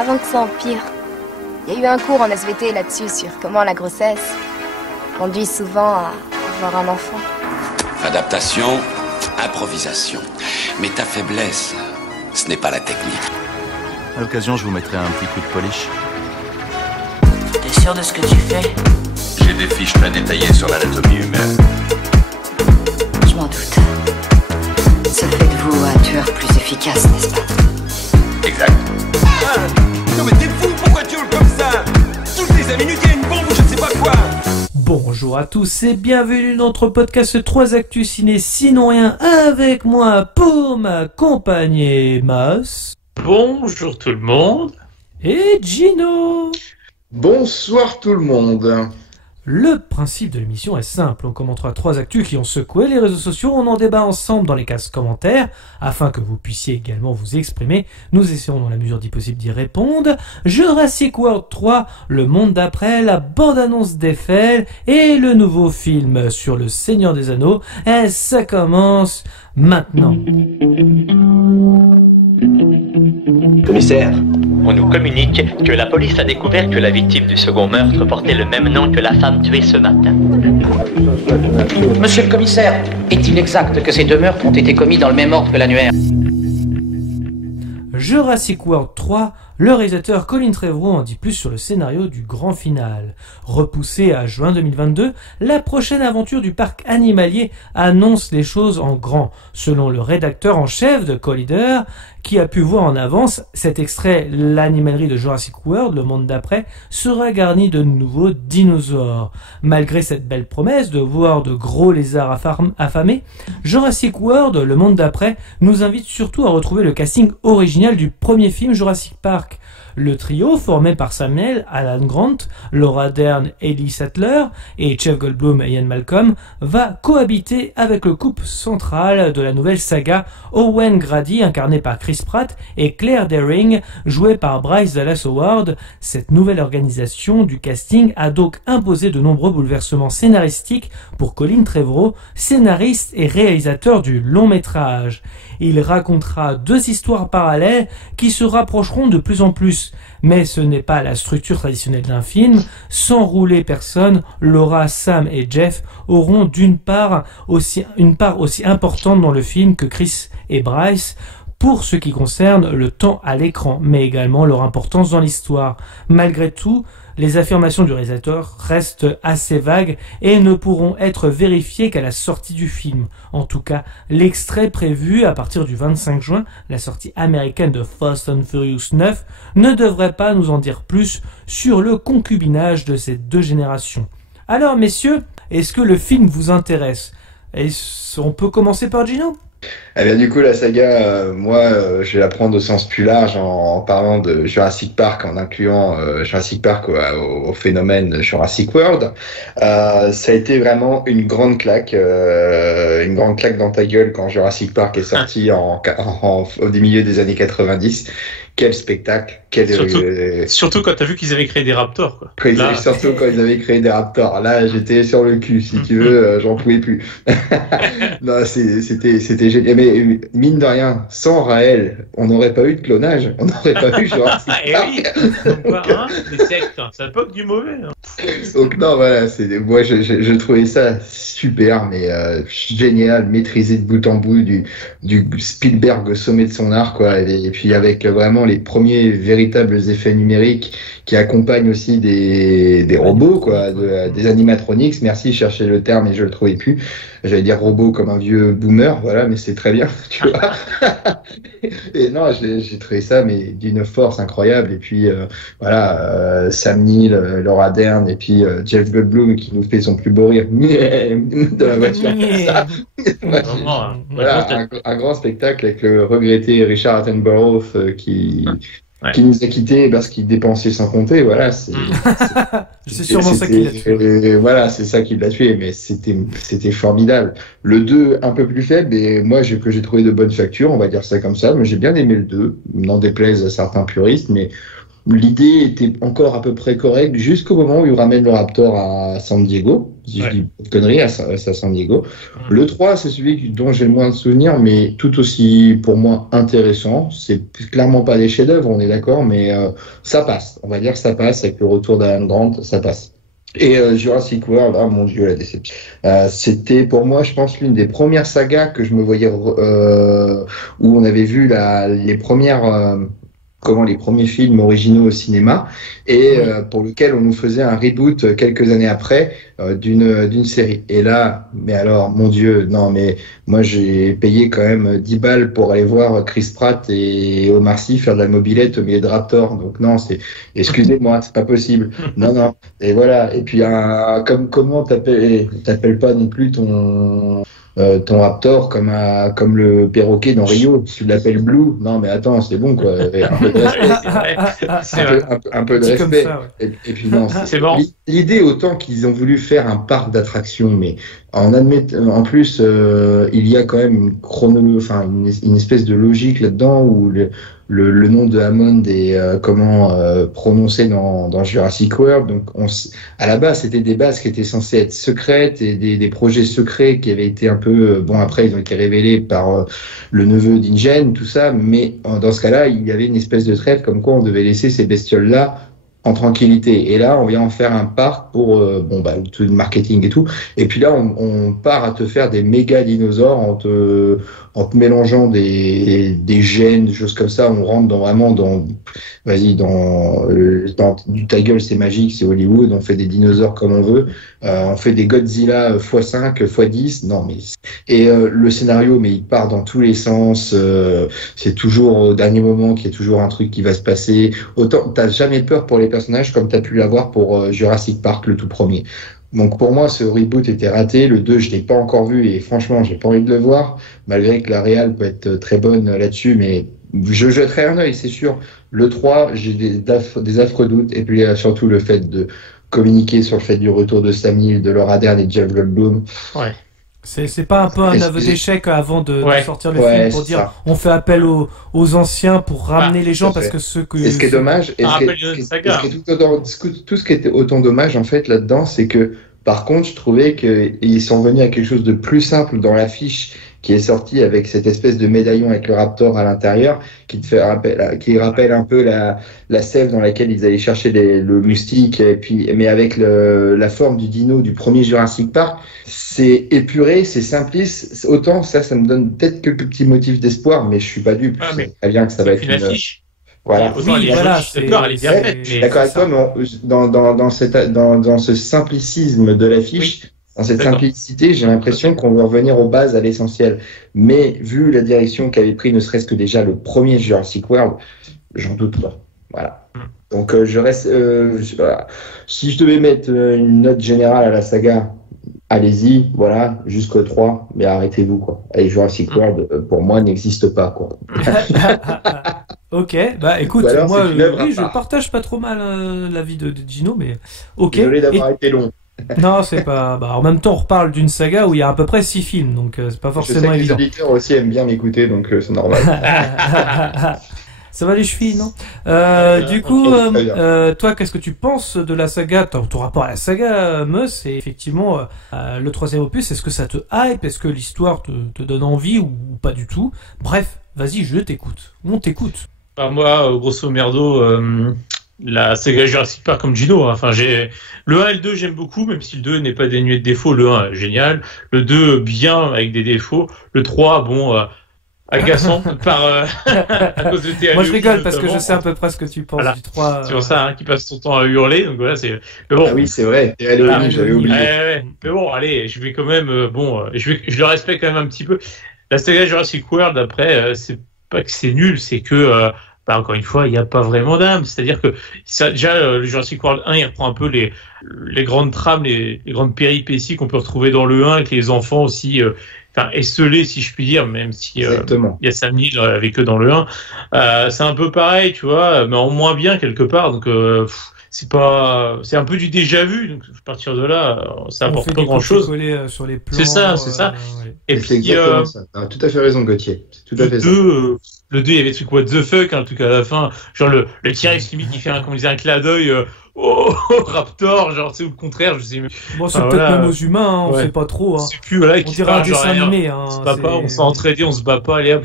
avant que ça empire. Il y a eu un cours en SVT là-dessus sur comment la grossesse conduit souvent à avoir un enfant. Adaptation, improvisation. Mais ta faiblesse, ce n'est pas la technique. À l'occasion, je vous mettrai un petit coup de polish. T'es sûr de ce que tu fais? J'ai des fiches très détaillées sur l'anatomie humaine. Je m'en doute. Ça fait de vous un tueur plus efficace, n'est-ce pas? Exact. Ah, non mais t'es fou, pourquoi tu hurles comme ça? Toutes les 5 minutes, il y a une bombe ou je ne sais pas quoi. Bonjour à tous et bienvenue dans notre podcast 3 Actus Ciné Sinon Rien avec moi pour m'accompagner Mas. Bonjour tout le monde. Et Gino. Bonsoir tout le monde. Le principe de l'émission est simple, on commentera 3 actus qui ont secoué les réseaux sociaux, on en débat ensemble dans les cases commentaires, afin que vous puissiez également vous exprimer, nous essayons dans la mesure du possible d'y répondre. Jurassic World 3, le monde d'après, la bande-annonce d'Eiffel et le nouveau film sur le Seigneur des Anneaux, et ça commence maintenant. Commissaire, on nous communique que la police a découvert que la victime du second meurtre portait le même nom que la femme tuée ce matin. Monsieur le commissaire, est-il exact que ces deux meurtres ont été commis dans le même ordre que l'annuaire? Jurassic World 3, le réalisateur Colin Trevorrow en dit plus sur le scénario du grand final. Repoussé à juin 2022, la prochaine aventure du parc animalier annonce les choses en grand. Selon le rédacteur en chef de Collider, qui a pu voir en avance, cet extrait, l'animalerie de Jurassic World, le monde d'après, sera garni de nouveaux dinosaures. Malgré cette belle promesse de voir de gros lézards affamés, Jurassic World, le monde d'après, nous invite surtout à retrouver le casting original du premier film Jurassic Park. Le trio, formé par Samuel, Alan Grant, Laura Dern, Ellie Sattler et Jeff Goldblum et Ian Malcolm, va cohabiter avec le couple central de la nouvelle saga, Owen Grady, incarné par Chris Pratt, et Claire Daring, jouée par Bryce Dallas Howard. Cette nouvelle organisation du casting a donc imposé de nombreux bouleversements scénaristiques pour Colin Trevorrow, scénariste et réalisateur du long métrage. Il racontera 2 histoires parallèles qui se rapprocheront de plus en plus. Mais ce n'est pas la structure traditionnelle d'un film. Sans rouler personne, Laura, Sam et Jeff auront une part aussi importante dans le film que Chris et Bryce, pour ce qui concerne le temps à l'écran, mais également leur importance dans l'histoire. Malgré tout, les affirmations du réalisateur restent assez vagues et ne pourront être vérifiées qu'à la sortie du film. En tout cas, l'extrait prévu à partir du 25 juin, la sortie américaine de Fast and Furious 9, ne devrait pas nous en dire plus sur le concubinage de ces 2 générations. Alors messieurs, est-ce que le film vous intéresse? On peut commencer par Gino? Eh bien, du coup, la saga, je vais la prendre au sens plus large en parlant de Jurassic Park, en incluant Jurassic Park au phénomène Jurassic World. Ça a été vraiment une grande claque dans ta gueule quand Jurassic Park est sorti au milieu des années 90. Quel spectacle, Surtout quand t'as vu qu'ils avaient créé des raptors, quoi. Surtout quand ils avaient créé des raptors. Là, j'étais sur le cul, si tu veux, j'en pouvais plus. Non, c'était génial. Mais mine de rien, sans Raël, on n'aurait pas eu de clonage, on n'aurait pas eu Jurassic Park. C'est la poque du mauvais. Hein. Donc non, voilà, moi je trouvais ça super, mais génial, maîtrisé de bout en bout, du Spielberg au sommet de son art, quoi. Et puis avec vraiment les premiers véritables effets numériques qui accompagnent aussi des robots, quoi, des animatronics. Merci, je cherchais le terme et je le trouvais plus. J'allais dire robot comme un vieux boomer, voilà, mais c'est très bien, tu vois. Et non, j'ai trouvé ça, mais d'une force incroyable. Et puis, Sam Neill, Laura Dern, et puis Jeff Goldblum qui nous fait son plus beau rire dans la voiture. Voilà, un grand spectacle avec le regretté Richard Attenborough qui nous a quittés parce qu'il dépensait sans compter. Voilà, c'est sûrement ça qui l'a tué. Voilà, c'est ça qui l'a tué, mais c'était formidable. Le 2, un peu plus faible, et moi que j'ai trouvé de bonne facture, on va dire ça comme ça. Mais j'ai bien aimé le 2, n'en déplaise à certains puristes, mais l'idée était encore à peu près correcte jusqu'au moment où ils ramènent le Raptor à San Diego. Si je dis pas de conneries, à San Diego. Le 3, c'est celui dont j'ai le moins de souvenirs, mais tout aussi, pour moi, intéressant. C'est clairement pas des chefs-d'œuvre, on est d'accord, mais ça passe. On va dire que ça passe, avec le retour d'Alan Grant, ça passe. Et Jurassic World, ah mon Dieu, la déception. C'était pour moi, je pense, l'une des premières sagas que je me voyais où on avait vu les premiers films originaux au cinéma et pour lequel on nous faisait un reboot quelques années après d'une série. Et là, mais alors, mon Dieu, non, mais moi j'ai payé quand même 10 balles pour aller voir Chris Pratt et Omar Sy faire de la mobilette au milieu de Raptor. Donc non, excusez-moi, c'est pas possible. Non. Et voilà. Et puis comment t'appelles pas non plus ton Raptor comme le perroquet dans Rio, tu l'appelles Blue. Non mais attends, c'est bon quoi. Un peu de respect. un peu de respect. Ça, ouais. et puis non, c'est bon. L'idée autant qu'ils ont voulu faire un parc d'attractions, mais en plus il y a quand même une espèce de logique là-dedans où le nom de Hammond est prononcé dans Jurassic World. Donc à la base c'était des bases qui étaient censées être secrètes et des projets secrets qui avaient été un peu après ils ont été révélés par le neveu d'Ingen, tout ça, mais dans ce cas-là il y avait une espèce de trêve comme quoi on devait laisser ces bestioles là en tranquillité. Et là, on vient en faire un parc pour tout le marketing et tout. Et puis là, on part à te faire des méga dinosaures en te mélangeant des gènes, des choses comme ça. On rentre dans du ta gueule, c'est magique, c'est Hollywood. On fait des dinosaures comme on veut. On fait des Godzilla x5, x10. Non, mais le scénario, mais il part dans tous les sens. C'est toujours au dernier moment qu'il y a toujours un truc qui va se passer. Autant t'as jamais peur pour les personnages comme t'as pu l'avoir pour Jurassic Park, le tout premier. Donc pour moi, ce reboot était raté. Le 2, je l'ai pas encore vu et franchement, j'ai pas envie de le voir, malgré que la réal peut être très bonne là-dessus, mais je jetterai un œil, c'est sûr. Le 3, j'ai des affreux doutes, et puis surtout le fait de communiquer sur le fait du retour de Sam Neill, de Laura Dern et de Jeff Goldblum. Ouais. C'est pas un peu un aveu d'échec avant de sortir le film pour dire ça. On fait appel aux anciens pour ramener les gens parce que ceux que... Et ce qui est dommage, tout ce qui était autant dommage en fait là-dedans, c'est que par contre je trouvais qu'ils sont venus à quelque chose de plus simple dans l'affiche qui est sorti avec cette espèce de médaillon avec le Raptor à l'intérieur qui rappelle un peu la sève dans laquelle ils allaient chercher le moustique et puis mais avec la forme du dino du premier Jurassic Park. C'est épuré, c'est simpliste. Autant ça me donne peut-être quelques petits motifs d'espoir, mais je suis pas dupe. Je sais très bien que ça va être une affiche. Voilà. Elle est bien faite. Je suis d'accord avec toi, mais dans ce simplicisme de l'affiche. Dans cette simplicité, j'ai l'impression qu'on veut revenir aux bases, à l'essentiel. Mais vu la direction qu'avait pris ne serait-ce que déjà le premier Jurassic World, j'en doute pas. Voilà. Donc je reste... Si je devais mettre une note générale à la saga, allez-y, voilà, jusqu'au 3, mais arrêtez-vous, quoi. Et Jurassic World, pour moi, n'existe pas, quoi. Ok, bah écoute, moi, je partage pas trop mal l'avis de Gino, mais ok. Désolé d'avoir été long. Non, c'est pas. En même temps, on reparle d'une saga où il y a à peu près 6 films, donc c'est pas forcément évident. Les auditeurs aussi aiment bien m'écouter, donc c'est normal. Ça va les chevilles, non? Du coup, toi, qu'est-ce que tu penses de la saga? Ton rapport à la saga, Meus, et effectivement, le 3e opus, est-ce que ça te hype? Est-ce que l'histoire te donne envie ou pas du tout? Bref, vas-y, je t'écoute. On t'écoute. Moi, grosso merdo, la saga Jurassic Park comme Gino, hein. Enfin, le 1 et le 2 j'aime beaucoup, même si le 2 n'est pas dénué de défauts. Le 1 génial, le 2 bien avec des défauts, le 3 agaçant à cause de tes... Moi je rigole parce que je sais à peu près ce que tu penses du 3. C'est pour ça qui passe son temps à hurler, donc voilà, c'est... Mais bon, ah oui, c'est vrai, et Halloween, j'avais oublié. Mais bon, allez, je vais quand même... je le respecte quand même un petit peu. La saga Jurassic World, après, c'est pas que c'est nul, c'est que... encore une fois, il n'y a pas vraiment d'âme. C'est-à-dire que déjà, le Jurassic World 1, il reprend un peu les grandes trames, les grandes péripéties qu'on peut retrouver dans le 1, avec les enfants aussi, esselés, si je puis dire, même si il y a Sam Neill avec eux dans le 1. C'est un peu pareil, tu vois, mais en moins bien quelque part. Donc, c'est un peu du déjà vu. Donc, à partir de là, ça apporte pas grand-chose. Sur les plans, c'est ça. Ouais. Et puis, exactement ça. T'as tout à fait raison, Gauthier. C'est tout à fait ça. Le 2, il y avait des trucs what the fuck, un truc à la fin, genre le T-Rex limite qui fait un, comment dire, un clin d'œil au Raptor, genre c'est ou le contraire, je sais. Bon, c'est peut-être même aux humains, hein, on sait pas trop. Hein. C'est plus voilà, on dirait un dessin animé. Hein, on se bat pas, on s'est entraîné, on se bat pas, allez hop,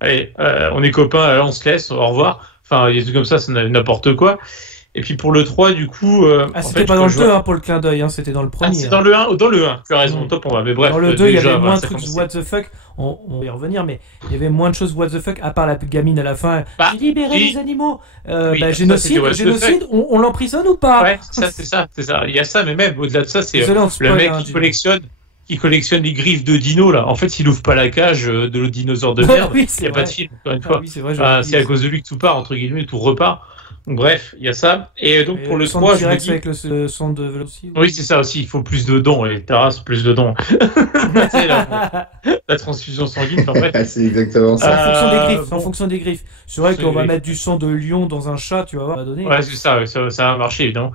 allez, on est copains, là on se laisse, au revoir. Enfin, il y a des trucs comme ça, c'est n'importe quoi. Et puis pour le 3, du coup... c'était pas dans le 2 hein, pour le clin d'œil, hein, c'était dans le premier. C'est dans le 1, tu as raison, top, on va. Mais bref, dans le 2, il y avait moins de trucs what the fuck, on va y revenir, mais il y avait moins de choses what the fuck, à part la gamine à la fin. J'ai libéré les animaux. Génocide, on l'emprisonne ou pas? Ouais, c'est ça. Il y a ça, mais même au-delà de ça, c'est le mec qui collectionne les griffes de dinos, là. En fait, il ouvre pas la cage de l'autre dinosaure de merde. Il n'y a pas de film, encore une fois. C'est à cause de lui que tout part, entre guillemets, tout repart. Bref, il y a ça. Et donc, pour le 3, je me dis... avec le centre de vélo aussi. Oui, c'est ça aussi. Il faut plus de dons. Et Taras, plus de dons. la transfusion sanguine, enfin bref. C'est exactement ça. En fonction des griffes. C'est vrai qu'on va mettre du sang de lion dans un chat, tu vas voir, ça va donner. Ouais, c'est ça. Ça va marcher, évidemment.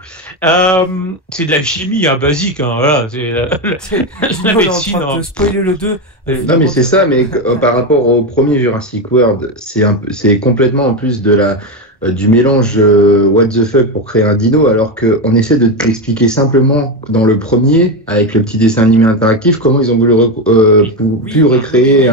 C'est de la chimie, hein, basique. Hein, voilà. C'est la médecine. En train de spoiler le 2. Non, mais c'est ça. Mais par rapport au premier Jurassic World, c'est complètement en plus de du mélange what the fuck pour créer un dino, alors qu'on essaie de t'expliquer simplement dans le premier, avec le petit dessin animé interactif, comment ils ont voulu pu recréer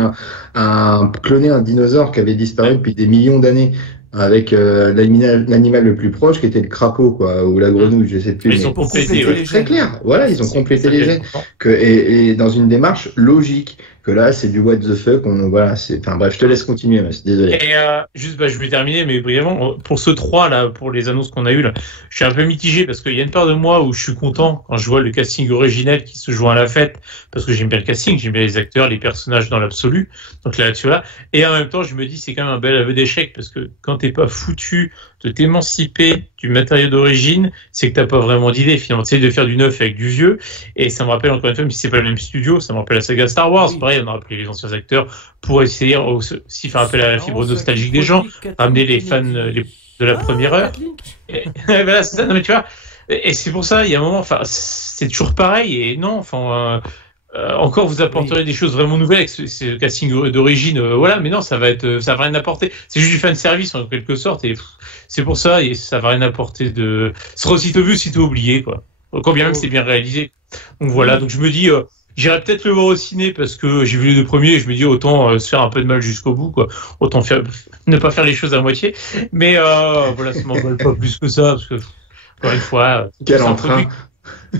cloner un dinosaure qui avait disparu depuis des millions d'années, avec l'animal le plus proche qui était le crapaud, quoi, ou la grenouille, je sais plus. Ils ont complété les très clair. Voilà, ils ont complété les gènes. Et dans une démarche logique. Que là, c'est du what the fuck. Enfin bref, je te laisse continuer, mais désolé. Et juste, je vais terminer, mais brièvement, pour ce 3 là, pour les annonces qu'on a eues là, je suis un peu mitigé parce qu'il y a une part de moi où je suis content quand je vois le casting originel qui se joue à la fête, parce que j'aime bien le casting, j'aime bien les acteurs, les personnages dans l'absolu. Donc là-dessus là, et en même temps, je me dis c'est quand même un bel aveu d'échec parce que quand t'es pas foutu de t'émanciper du matériau d'origine, c'est que t'as pas vraiment d'idée. Finalement, tu essaies de faire du neuf avec du vieux, et ça me rappelle encore une fois, même si c'est pas le même studio, ça me rappelle la saga Star Wars. Oui. Pareil, on a rappelé les anciens acteurs pour essayer aussi faire appel à la fibre nostalgique des gens, ramener les fans de la première heure. Et voilà, c'est ça. Non mais tu vois, et c'est pour ça, il y a un moment, enfin, c'est toujours pareil. Et non, enfin. Encore vous apporterez des choses vraiment nouvelles avec ce casting d'origine, voilà, mais non, ça va rien apporter. C'est juste du fan service en quelque sorte, et c'est pour ça, et ça va rien apporter de. Ce sera aussitôt vu, aussitôt oublié, quoi. Quand bien même c'est bien réalisé. Donc voilà, donc je me dis, j'irai peut-être le voir au ciné parce que j'ai vu les deux premiers, et je me dis autant se faire un peu de mal jusqu'au bout, quoi. Autant ne pas faire les choses à moitié. Mais voilà, ça m'emballe pas plus que ça, parce que encore une fois, quel entrain.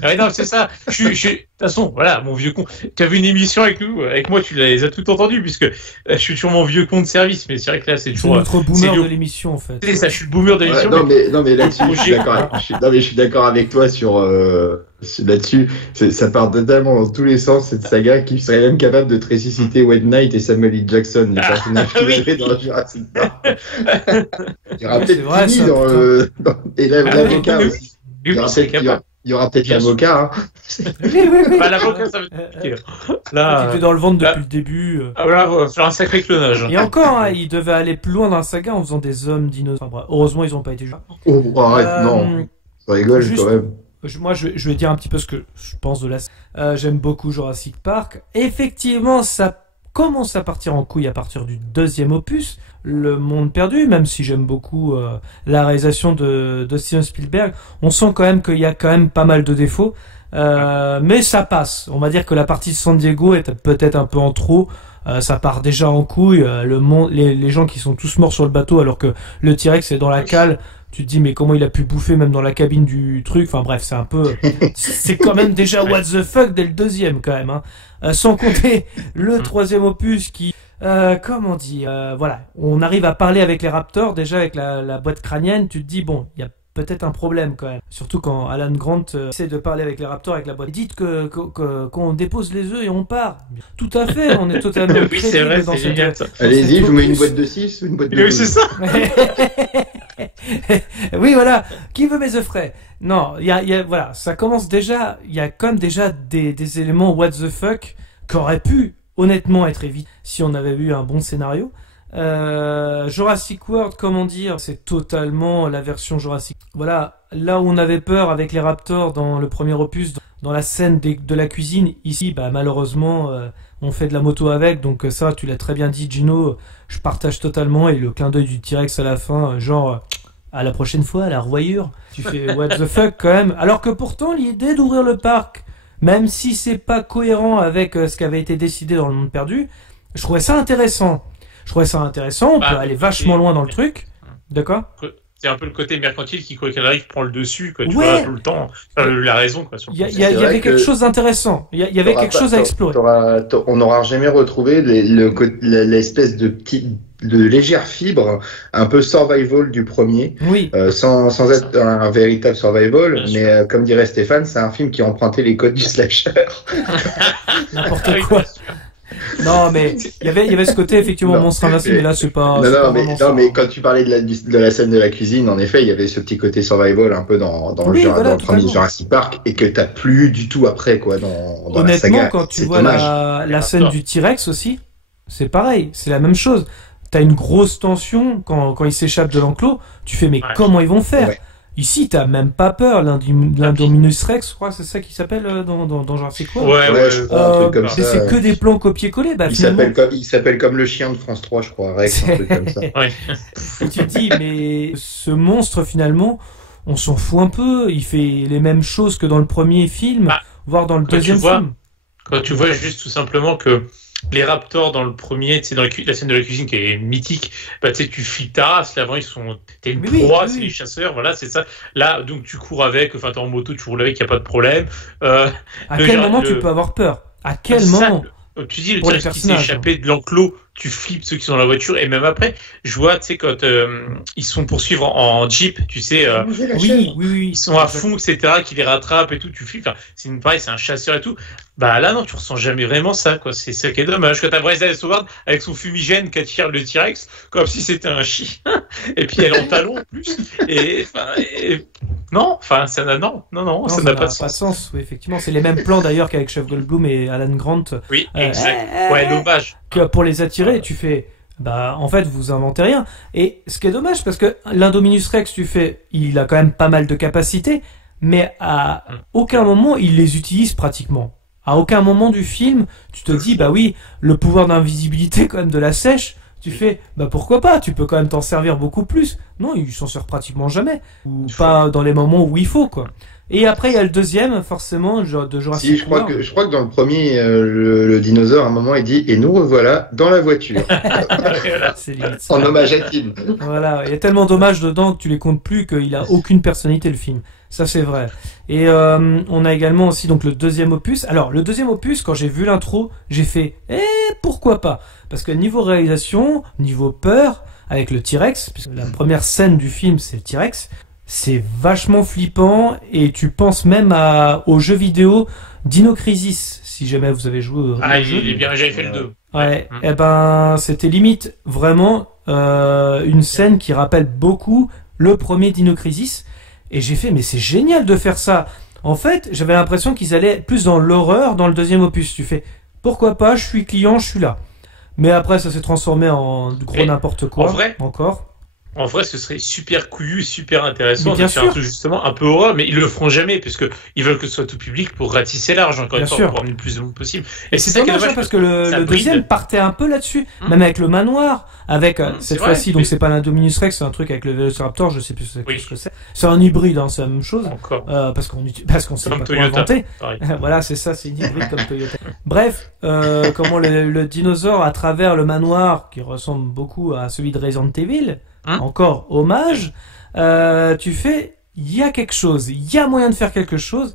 Ah non, c'est ça. De toute façon, voilà, mon vieux con. Tu as vu une émission avec nous, avec moi, tu les as toutes entendues, puisque je suis toujours mon vieux con de service, mais c'est vrai que là, c'est toujours. C'est notre boomer de l'émission, en fait. C'est ça, je suis le boomer de l'émission. Non, mais là-dessus, je suis d'accord. Je suis d'accord avec toi sur là-dessus. Ça part totalement dans tous les sens, cette saga qui serait même capable de te ressusciter White Knight et Samuel L. Jackson, les personnages qu'il y avait dans Jurassic Park. Il y aura peut-être Timmy et l'avocat aussi. Il y aura peut-être l'avocat. Oui. Bah, l'avocat, ça va être compliqué. Là, il était dans le ventre depuis le début. Voilà, on va faire un sacré clonage. Et encore, il devait aller plus loin dans la saga en faisant des hommes dinosaures. Enfin, bref, heureusement, ils n'ont pas été joués. Oh, arrête, non. Ça rigole quand même. Moi, je vais dire un petit peu ce que je pense de la. J'aime beaucoup Jurassic Park. Effectivement, ça commence à partir en couille à partir du deuxième opus, Le Monde Perdu, même si j'aime beaucoup la réalisation de Steven Spielberg, on sent quand même qu'il y a quand même pas mal de défauts, mais ça passe. On va dire que la partie de San Diego est peut-être un peu en trop, ça part déjà en couille, les gens qui sont tous morts sur le bateau alors que le T-Rex est dans la cale. Tu te dis mais comment il a pu bouffer même dans la cabine du truc, enfin bref, c'est un peu c'est quand même déjà what the fuck dès le deuxième quand même, hein. Sans compter le troisième opus qui comment dire, voilà, on arrive à parler avec les Raptors déjà avec la boîte crânienne, tu te dis bon, il y a peut-être un problème quand même, surtout quand Alan Grant essaie de parler avec les Raptors avec la boîte. Dites qu'on dépose les œufs et on part. Tout à fait, on est totalement oui, c'est vrai, c'est génial ça. Allez-y, je vous mets une boîte de 6 ou une boîte de 12. Oui, c'est ça. Oui, voilà. Qui veut mes œufs frais? Non, voilà, ça commence déjà. Il y a comme déjà des éléments what the fuck qui auraient pu honnêtement être évités si on avait eu un bon scénario. Jurassic World, comment dire, c'est totalement la version Jurassic. Voilà, là où on avait peur avec les Raptors dans le premier opus, dans la scène de la cuisine, ici, bah malheureusement, on fait de la moto avec, donc ça, tu l'as très bien dit, Gino, je partage totalement, et le clin d'œil du T-Rex à la fin, genre, à la prochaine fois, à la revoyure, tu fais what the fuck quand même, alors que pourtant, l'idée d'ouvrir le parc, même si c'est pas cohérent avec ce qui avait été décidé dans Le Monde Perdu, je trouvais ça intéressant. On peut aller vachement loin dans le truc, d'accord ? C'est un peu le côté mercantile qui, quoi qu'il arrive, prend le dessus, quoi, tu vois, tout le temps. La raison, quoi. Il y avait quelque chose d'intéressant. Il y avait quelque chose à explorer. On n'aura jamais retrouvé l'espèce de légère fibre, un peu survival du premier. Oui. Sans être un véritable survival, mais comme dirait Stéphane, c'est un film qui empruntait les codes du slasher. N'importe quoi. Non, mais il y avait ce côté effectivement monstre invincible, mais là c'est pas. Non, mais quand tu parlais de la scène de la cuisine, en effet, il y avait ce petit côté survival un peu dans le premier Jurassic Park, et que t'as plus du tout après, quoi, dans la saga. Honnêtement, quand tu vois la scène du T-Rex aussi, c'est pareil, c'est la même chose. T'as une grosse tension quand il s'échappe de l'enclos, tu fais mais comment ils vont faire? Ici, t'as même pas peur. L'Indominus Rex, je crois, c'est ça qui s'appelle dans Jurassic World. Ouais, je crois, un truc comme ça. C'est que des plans copier-coller. Il s'appelle comme le chien de France 3, je crois, Rex, un truc comme ça. Et tu te dis, mais ce monstre, finalement, on s'en fout un peu. Il fait les mêmes choses que dans le premier film, voire dans le deuxième film. Quand tu vois juste tout simplement que les raptors dans le premier, tu sais, dans la scène de la cuisine qui est mythique, tu sais, tu files ta race, là avant t'es une proie, c'est les chasseurs, voilà, c'est ça. Là, donc tu cours avec, enfin t'es en moto, tu roules avec, y a pas de problème. À quel moment tu peux avoir peur? À quel moment? Tu dis le T-Rex qui s'est échappé de l'enclos, tu flippes ceux qui sont dans la voiture, et même après, je vois, tu sais, quand ils se font poursuivre en Jeep, tu sais, oui, ils sont à fond, etc., qui les rattrapent et tout, tu flippes, enfin, pareil, c'est un chasseur et tout. Bah là, non, tu ressens jamais vraiment ça, quoi. C'est ça qui est dommage. Quand t'as Bryce Dallas Howard avec son fumigène qui attire le T-Rex, comme si c'était un chien, et puis elle est en talon en plus, non, ça n'a pas de sens. Oui, effectivement, c'est les mêmes plans d'ailleurs qu'avec Chef Goldblum et Alan Grant. Oui, exact. Dommage. Que pour les attirer, tu fais, en fait, vous inventez rien. Et ce qui est dommage, parce que l'Indominus Rex, il a quand même pas mal de capacités, mais à aucun moment, il les utilise pratiquement. À aucun moment du film, tu te dis, oui, le pouvoir d'invisibilité quand même de la sèche, tu fais, pourquoi pas, tu peux quand même t'en servir beaucoup plus. Non, il s'en sert pratiquement jamais. Ou pas dans les moments où il faut, quoi. Et après, il y a le deuxième, forcément, de Jurassic World. Je crois que dans le premier, le dinosaure, à un moment, il dit, et nous revoilà dans la voiture. C'est limite. En hommage à Tim. Voilà. Il y a tellement d'hommages dedans que tu les comptes plus qu'il a aucune personnalité, le film. Ça, c'est vrai. Et on a également aussi donc le deuxième opus. Alors, le deuxième opus, quand j'ai vu l'intro, j'ai fait pourquoi pas? Parce que niveau réalisation, niveau peur, avec le T-Rex, puisque la première scène du film, c'est le T-Rex, c'est vachement flippant, et tu penses même au jeu vidéo Dino Crisis, si jamais vous avez joué au jeu. Il est bien, j'avais fait le 2. Ouais, c'était limite vraiment une scène qui rappelle beaucoup le premier Dino Crisis. Et j'ai fait, mais c'est génial de faire ça. En fait, j'avais l'impression qu'ils allaient plus dans l'horreur dans le deuxième opus. Tu fais, pourquoi pas, je suis client, je suis là. Mais après, ça s'est transformé en gros n'importe quoi. En vrai, ce serait super couillu, super intéressant de faire un truc justement un peu horreur, mais ils le feront jamais, parce que ils veulent que ce soit tout public pour ratisser large, encore une fois, pour ramener le plus de monde possible. Et c'est ça qui est dommage, parce que le deuxième partait un peu là-dessus, même avec le manoir, avec cette fois-ci, donc c'est pas l'Indominus Rex, c'est un truc avec le Velociraptor, je sais plus ce que c'est. C'est un hybride, c'est la même chose. Parce qu'on sait pas quoi inventer. Voilà, c'est ça, c'est une hybride comme Toyota. Bref, comment le dinosaure à travers le manoir, qui ressemble beaucoup à celui de Resident Evil, encore hommage, tu fais, il y a quelque chose, il y a moyen de faire quelque chose,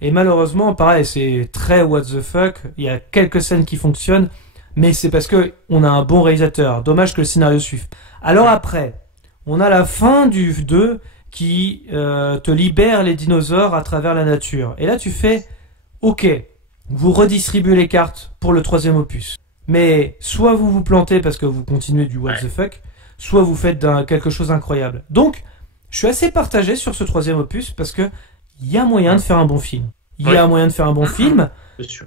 et malheureusement, pareil, c'est très what the fuck, il y a quelques scènes qui fonctionnent, mais c'est parce que on a un bon réalisateur, dommage que le scénario suive. Alors après, on a la fin du 2 qui te libère les dinosaures à travers la nature, et là tu fais, ok, vous redistribuez les cartes pour le troisième opus, mais soit vous vous plantez parce que vous continuez du what the fuck, soit vous faites quelque chose d'incroyable. Donc, je suis assez partagé sur ce troisième opus, parce que il y a moyen de faire un bon film. Il y a moyen de faire un bon film.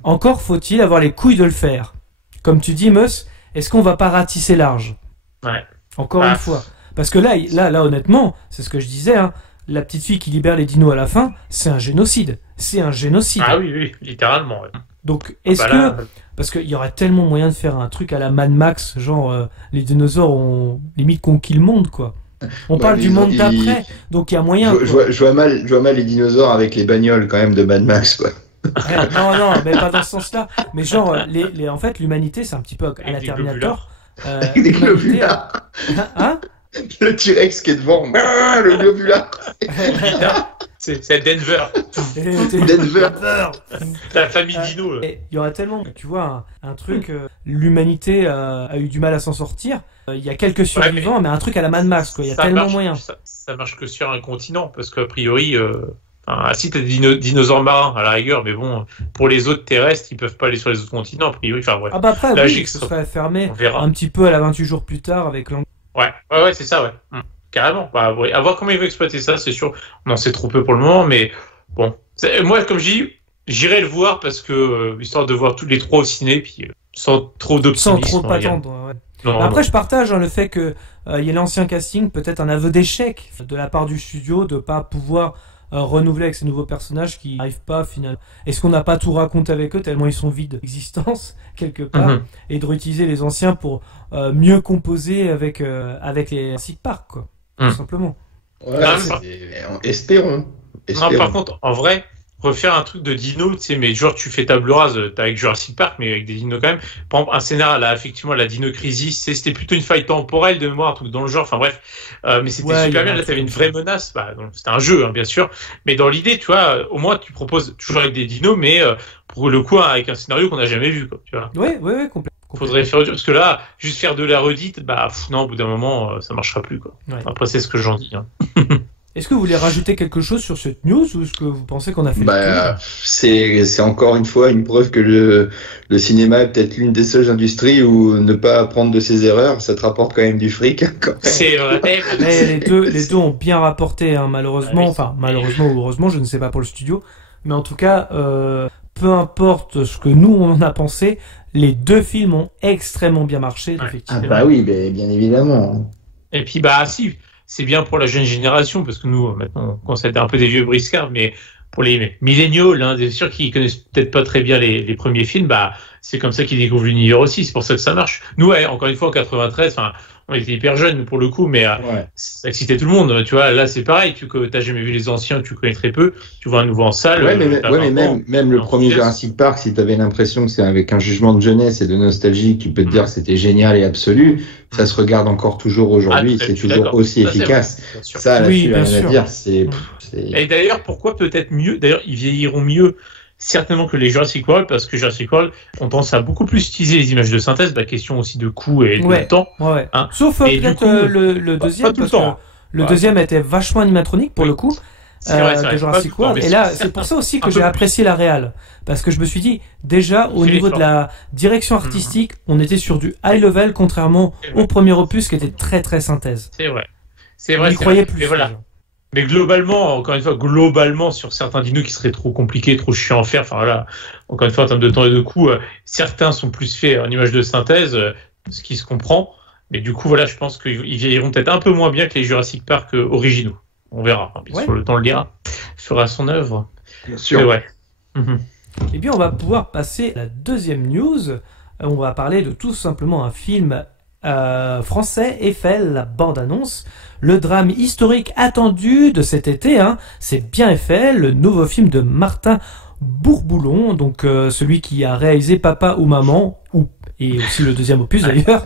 Encore faut-il avoir les couilles de le faire. Comme tu dis, Meus, est-ce qu'on va pas ratisser large? Encore une fois. Parce que là, honnêtement, c'est ce que je disais, hein, la petite fille qui libère les dinos à la fin, c'est un génocide. C'est un génocide. Ah oui, littéralement. Ouais. Donc, est-ce que... Parce qu'il y aurait tellement moyen de faire un truc à la Mad Max, genre les dinosaures ont limite conquis le monde, quoi. On parle du monde d'après, donc il y a moyen. Je vois mal les dinosaures avec les bagnoles quand même de Mad Max, quoi. Non, mais pas dans ce sens-là. Mais genre, en fait, l'humanité, c'est un petit peu à la Terminator. Avec des globulars. Hein? Le T-Rex qui est devant, le globular. C'est Denver. Denver. La famille Dino. Il y aurait tellement, tu vois, un truc, l'humanité a eu du mal à s'en sortir. Il y a quelques survivants, mais un truc à la Mad Max, quoi. Il y a tellement moyen. Ça marche que sur un continent, parce qu'a priori, si t'as des dinosaures marins à la rigueur, mais bon, pour les autres terrestres, ils peuvent pas aller sur les autres continents, a priori. Enfin, bref. Ah bah après, oui, ce serait fermé un petit peu à la 28 jours plus tard avec l'anglais. Ouais, c'est ça, ouais. Carrément. À voir comment ils vont exploiter ça, c'est sûr. On en sait trop peu pour le moment, mais bon. Moi, comme je dis, j'irai le voir parce que, histoire de voir tous les trois au ciné, puis sans trop d'optimisme. Sans trop de patendre, ouais. Après, je partage le fait que y ait l'ancien casting, peut-être un aveu d'échec de la part du studio de pas pouvoir renouveler avec ces nouveaux personnages qui n'arrivent pas finalement. Est-ce qu'on n'a pas tout raconté avec eux tellement ils sont vides d'existence quelque part, et de réutiliser les anciens pour mieux composer avec les Jurassic Park, quoi, tout simplement. Ouais, espérons. Non, par contre, en vrai, refaire un truc de dino, tu sais, mais genre tu fais table rase, t'as avec Jurassic Park, mais avec des dinos quand même. Par exemple, un scénario là, effectivement, la Dino Crisis, c'était plutôt une faille temporelle de mémoire, un truc dans le genre. Enfin bref, mais c'était super bien. Là, t'avais une vraie menace. Donc, c'était un jeu, hein, bien sûr, mais dans l'idée, tu vois, au moins tu proposes toujours avec des dinos, mais pour le coup, avec un scénario qu'on n'a jamais vu, quoi. Tu vois. Ouais, complètement. Faudrait faire parce que là, juste faire de la redite, non, au bout d'un moment, ça marchera plus, quoi. Ouais. Après, c'est ce que j'en dis. Hein. Est-ce que vous voulez rajouter quelque chose sur cette news ou est-ce que vous pensez qu'on a fait le tour ? C'est encore une fois une preuve que le cinéma est peut-être l'une des seules industries où ne pas apprendre de ses erreurs, ça te rapporte quand même du fric. Quand même. C'est vrai. Mais les deux ont bien rapporté, hein, malheureusement. Enfin, malheureusement ou heureusement, je ne sais pas pour le studio. Mais en tout cas, peu importe ce que nous on en a pensé, les deux films ont extrêmement bien marché. Effectivement. Ah bah oui, bien évidemment. Et puis si. C'est bien pour la jeune génération, parce que nous, maintenant, on considère un peu des vieux briscards, mais pour les milléniaux, c'est sûr qu'ils connaissent peut-être pas très bien les premiers films, c'est comme ça qu'ils découvrent l'univers aussi, c'est pour ça que ça marche. Nous, encore une fois, en 93, on était hyper jeunes pour le coup, mais ça excitait tout le monde, tu vois. Là, c'est pareil, tu t'as jamais vu les anciens, tu connais très peu, tu vois un nouveau en salle. Mais même le premier Jurassic Park, si t'avais l'impression que c'est avec un jugement de jeunesse et de nostalgie, tu peux te dire que c'était génial et absolu, ça se regarde encore toujours aujourd'hui, c'est toujours aussi efficace. Ça, là-dessus, rien à dire, Et d'ailleurs, pourquoi peut-être mieux, d'ailleurs, ils vieilliront mieux certainement que les Jurassic World, parce que Jurassic World, on pense à beaucoup plus utiliser les images de synthèse, question aussi de coût et de temps. Hein. Sauf peut-être le deuxième, parce que le deuxième était vachement animatronique pour le coup. De Jurassic World. Et là, c'est pour ça aussi que j'ai apprécié la réal. Parce que je me suis dit, déjà, au niveau de la direction artistique, on était sur du high level, contrairement au premier opus qui était très très synthèse. C'est vrai. On y croyait plus. Mais globalement, encore une fois, sur certains dinos qui seraient trop compliqués, trop chiants à faire, encore une fois, en termes de temps et de coût, certains sont plus faits en images de synthèse, ce qui se comprend. Mais du coup, je pense qu'ils vieilliront peut-être un peu moins bien que les Jurassic Park originaux. On verra. Bien sûr, le temps le dira. Fera son œuvre. Bien sûr. Et bien, on va pouvoir passer à la deuxième news. On va parler de tout simplement un film français, Eiffel, la bande-annonce. Le drame historique attendu de cet été, c'est bien Eiffel, le nouveau film de Martin Bourboulon, donc celui qui a réalisé Papa ou Maman, et aussi le deuxième opus d'ailleurs.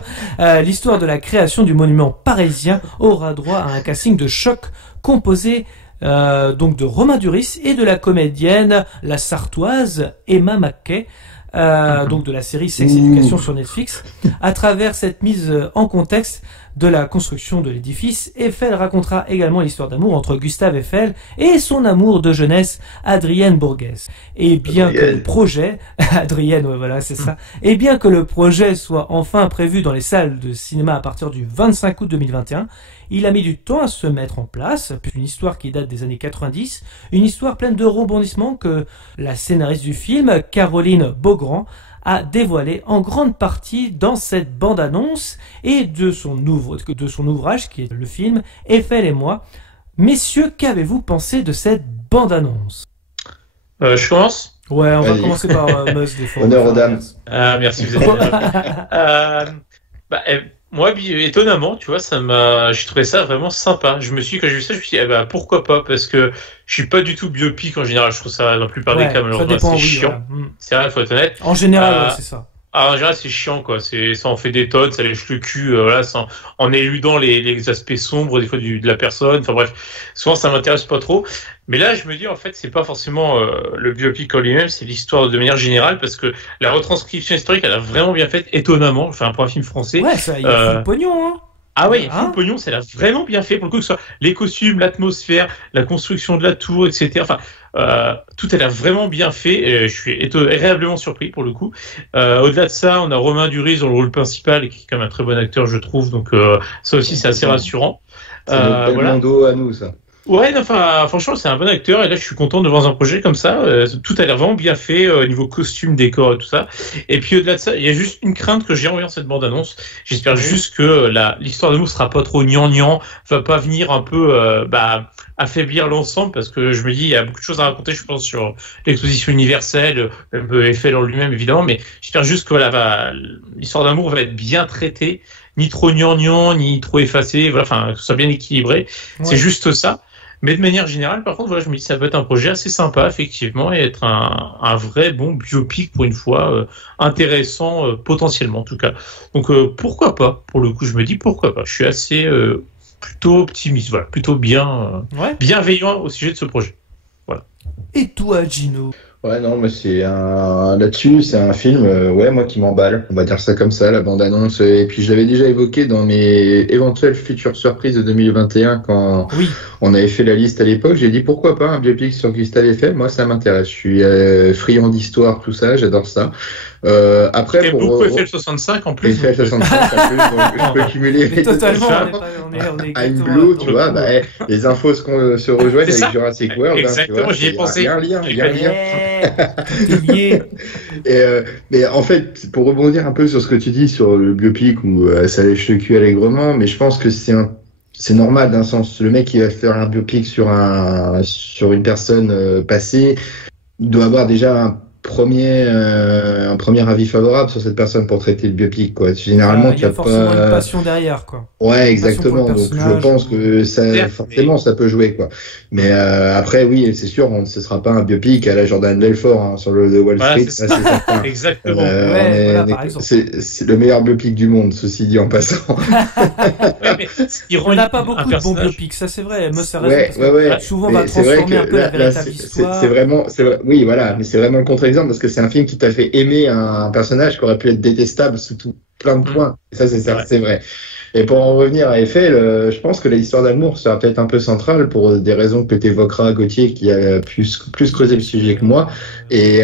L'histoire de la création du monument parisien aura droit à un casting de choc composé donc de Romain Duris et de la comédienne la sartoise Emma Mackey. Donc de la série Sex Education sur Netflix. À travers cette mise en contexte de la construction de l'édifice, Eiffel racontera également l'histoire d'amour entre Gustave Eiffel et son amour de jeunesse, Adrienne Bourguès. Et bien que le projet, Adrienne, c'est ça. Et bien que le projet soit enfin prévu dans les salles de cinéma à partir du 25 août 2021, il a mis du temps à se mettre en place, une histoire qui date des années 90, une histoire pleine de rebondissements que la scénariste du film, Caroline Beaugrand, a dévoilé en grande partie dans cette bande-annonce et de son ouvrage qui est le film Eiffel et moi. Messieurs, qu'avez-vous pensé de cette bande-annonce? Je commence. Ouais, on va Vas-y. commencer par Mus des fois. Honneur aux dames. Ah, merci, vous êtes moi, étonnamment, tu vois, j'ai trouvé ça vraiment sympa. Quand j'ai vu ça, je me suis dit, pourquoi pas? Parce que je suis pas du tout biopic en général. Je trouve ça, dans la plupart des cas, malheureusement, c'est chiant. Voilà. C'est vrai, faut être honnête. En général, c'est ça. Ah, en général, c'est chiant, quoi. Ça en fait des tonnes, ça lèche le cul, en éludant les aspects sombres, des fois, de la personne. Enfin, bref. Souvent, ça m'intéresse pas trop. Mais là, je me dis, en fait, c'est pas forcément le biopic en lui-même, c'est l'histoire de manière générale, parce que la retranscription historique, elle a vraiment bien fait, étonnamment. Enfin, pour un film français. Ouais, ça, il y a le pognon, hein. Ah ouais, full pognon, ça l'a vraiment bien fait pour le coup, que ce soit les costumes, l'atmosphère, la construction de la tour, etc. Enfin, tout elle a vraiment bien fait. Et je suis agréablement surpris pour le coup. Au-delà de ça, on a Romain Duris dans le rôle principal, qui est quand même un très bon acteur, je trouve. Donc ça aussi, c'est assez rassurant. C'est notre Belmondo à nous, ça. Ouais, enfin, franchement, c'est un bon acteur et là, je suis content de voir un projet comme ça. Tout a l'air vraiment bien fait au niveau costume, décor et tout ça. Et puis au-delà de ça, il y a juste une crainte que j'ai en voyant cette bande-annonce. J'espère juste que l'histoire d'amour sera pas trop gnangnan, va pas venir un peu affaiblir l'ensemble, parce que je me dis, il y a beaucoup de choses à raconter, je pense, sur l'exposition universelle, un peu Eiffel en lui-même évidemment, mais j'espère juste que l'histoire d'amour va être bien traitée, ni trop gnangnan, ni trop effacée, voilà, enfin, que ce soit bien équilibré. Ouais. C'est juste ça. Mais de manière générale, par contre, voilà, je me dis ça peut être un projet assez sympa, effectivement, et être un vrai bon biopic pour une fois, intéressant potentiellement en tout cas. Donc pourquoi pas? Pour le coup, je me dis pourquoi pas. Je suis assez plutôt optimiste, voilà, plutôt bienveillant au sujet de ce projet. Voilà. Et toi, Gino? Ouais, non, mais là-dessus, c'est un film, moi, qui m'emballe. On va dire ça comme ça, la bande-annonce. Et puis, je l'avais déjà évoqué dans mes éventuelles futures surprises de 2021 quand on avait fait la liste à l'époque. J'ai dit, pourquoi pas un biopic sur Gustave Eiffel? Moi, ça m'intéresse. Je suis friand d'histoire, tout ça. J'adore ça. Après, pour beaucoup Eiffel 65 en plus. Eiffel 65 en plus, donc je peux cumuler les totalement. I'm Blue, tu vois, les infos se rejoignent avec Jurassic World. Exactement, j'y ai pensé. Il y a un lien. Mais en fait, pour rebondir un peu sur ce que tu dis sur le biopic où ça lèche le cul allègrement, mais je pense que c'est normal d'un sens. Le mec qui va faire un biopic sur une personne passée, il doit avoir déjà un premier avis favorable sur cette personne pour traiter le biopic, quoi. Généralement, il y a forcément une passion derrière, quoi. Ouais, exactement. Donc je pense que forcément ça peut jouer, quoi. Mais après, oui, c'est sûr, ce sera pas un biopic à la Jordan Belfort sur le Wall Street, ça, c'est certain. Exactement. Par exemple. C'est le meilleur biopic du monde, ceci dit en passant. On n'a pas beaucoup de bons biopics, ça c'est vrai. Moi, ça reste souvent on va mais transformer un peu la véritable histoire. Oui, voilà, mais c'est vraiment le contre-exemple parce que c'est un film qui t'a fait aimer un personnage qui aurait pu être détestable sous plein de points. Et ça, c'est vrai. Et pour en revenir à Eiffel, je pense que l'histoire d'amour sera peut-être un peu centrale pour des raisons que tu évoqueras, Gauthier, qui a plus creusé le sujet que moi. Et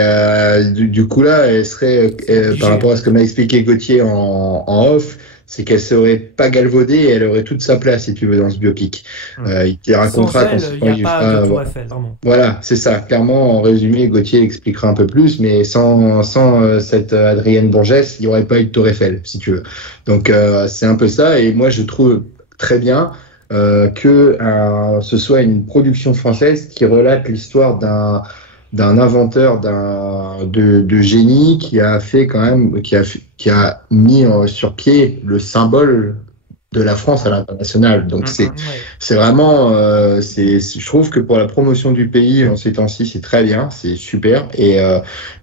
du coup là, elle serait, par rapport à ce que m'a expliqué Gauthier en off, c'est qu'elle serait pas galvaudée et elle aurait toute sa place, si tu veux, dans ce biopic. Il te racontera quand il n'y a pas de Tour Eiffel, vraiment. Voilà, c'est ça. Clairement, en résumé, Gauthier expliquera un peu plus, mais sans cette Adrienne Bourgès, il n'y aurait pas eu de Tour Eiffel, si tu veux. Donc, c'est un peu ça. Et moi, je trouve très bien que ce soit une production française qui relate l'histoire d'un inventeur de génie qui a fait quand même qui a mis sur pied le symbole de la France à l'international. Donc c'est vraiment je trouve que pour la promotion du pays en ces temps-ci, c'est très bien, c'est super. Et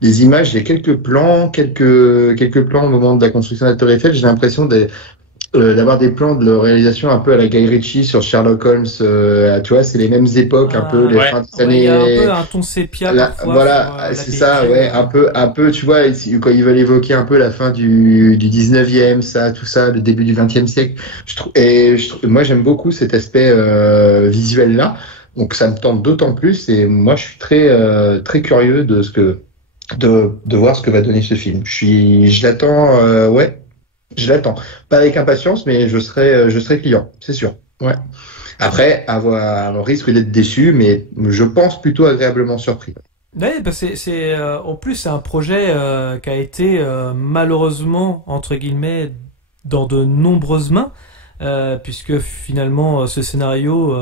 les images, j'ai quelques plans au moment de la construction de la Tour Eiffel, j'ai l'impression d'avoir des plans de réalisation un peu à la Guy Ritchie sur Sherlock Holmes, tu vois, c'est les mêmes époques, un peu les fins des années. Il y a un peu un ton sépia parfois. Voilà, c'est ça, ouais, un peu, tu vois, quand ils veulent évoquer un peu la fin du 19e, tout ça, le début du 20e siècle. Moi, j'aime beaucoup cet aspect visuel-là, donc ça me tente d'autant plus, et moi, je suis très, très curieux de voir ce que va donner ce film. Je l'attends, je l'attends. Pas avec impatience, mais je serai client, c'est sûr. Ouais. Après, avoir un risque d'être déçu, mais je pense plutôt agréablement surpris. Ouais, bah en plus c'est un projet qui a été malheureusement entre guillemets dans de nombreuses mains, puisque finalement ce scénario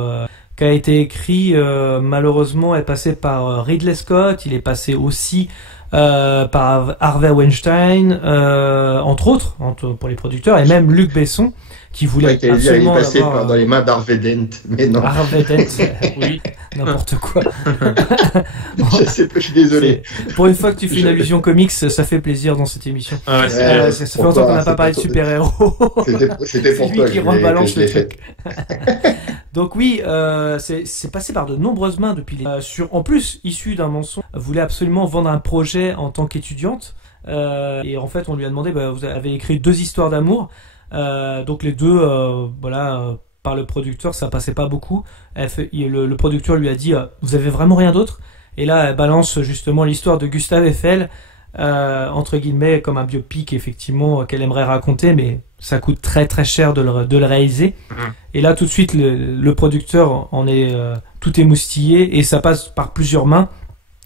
qui a été écrit malheureusement est passé par Ridley Scott, il est passé aussi par Harvey Weinstein, entre autres pour les producteurs, et même Luc Besson qui voulait absolument il est passé dans les mains d'Harvey Dent, mais non. Harvey Dent, oui, n'importe quoi. Je sais pas, je suis désolé. Pour une fois que tu fais une allusion comics, ça fait plaisir dans cette émission. Ah ouais, ça fait longtemps qu'on n'a pas parlé de super-héros. C'était pour lui toi qui rebalance le truc. Donc oui, c'est passé par de nombreuses mains depuis en plus, issu d'un mensonge, voulait absolument vendre un projet en tant qu'étudiante. Et en fait, on lui a demandé, vous avez écrit 2 histoires d'amour. Donc les deux, par le producteur, ça passait pas beaucoup. Le producteur lui a dit, vous avez vraiment rien d'autre? Et là, elle balance justement l'histoire de Gustave Eiffel, entre guillemets, comme un biopic, effectivement, qu'elle aimerait raconter, mais ça coûte très très cher de le réaliser. Et là, tout de suite, le producteur en est tout émoustillé, et ça passe par plusieurs mains,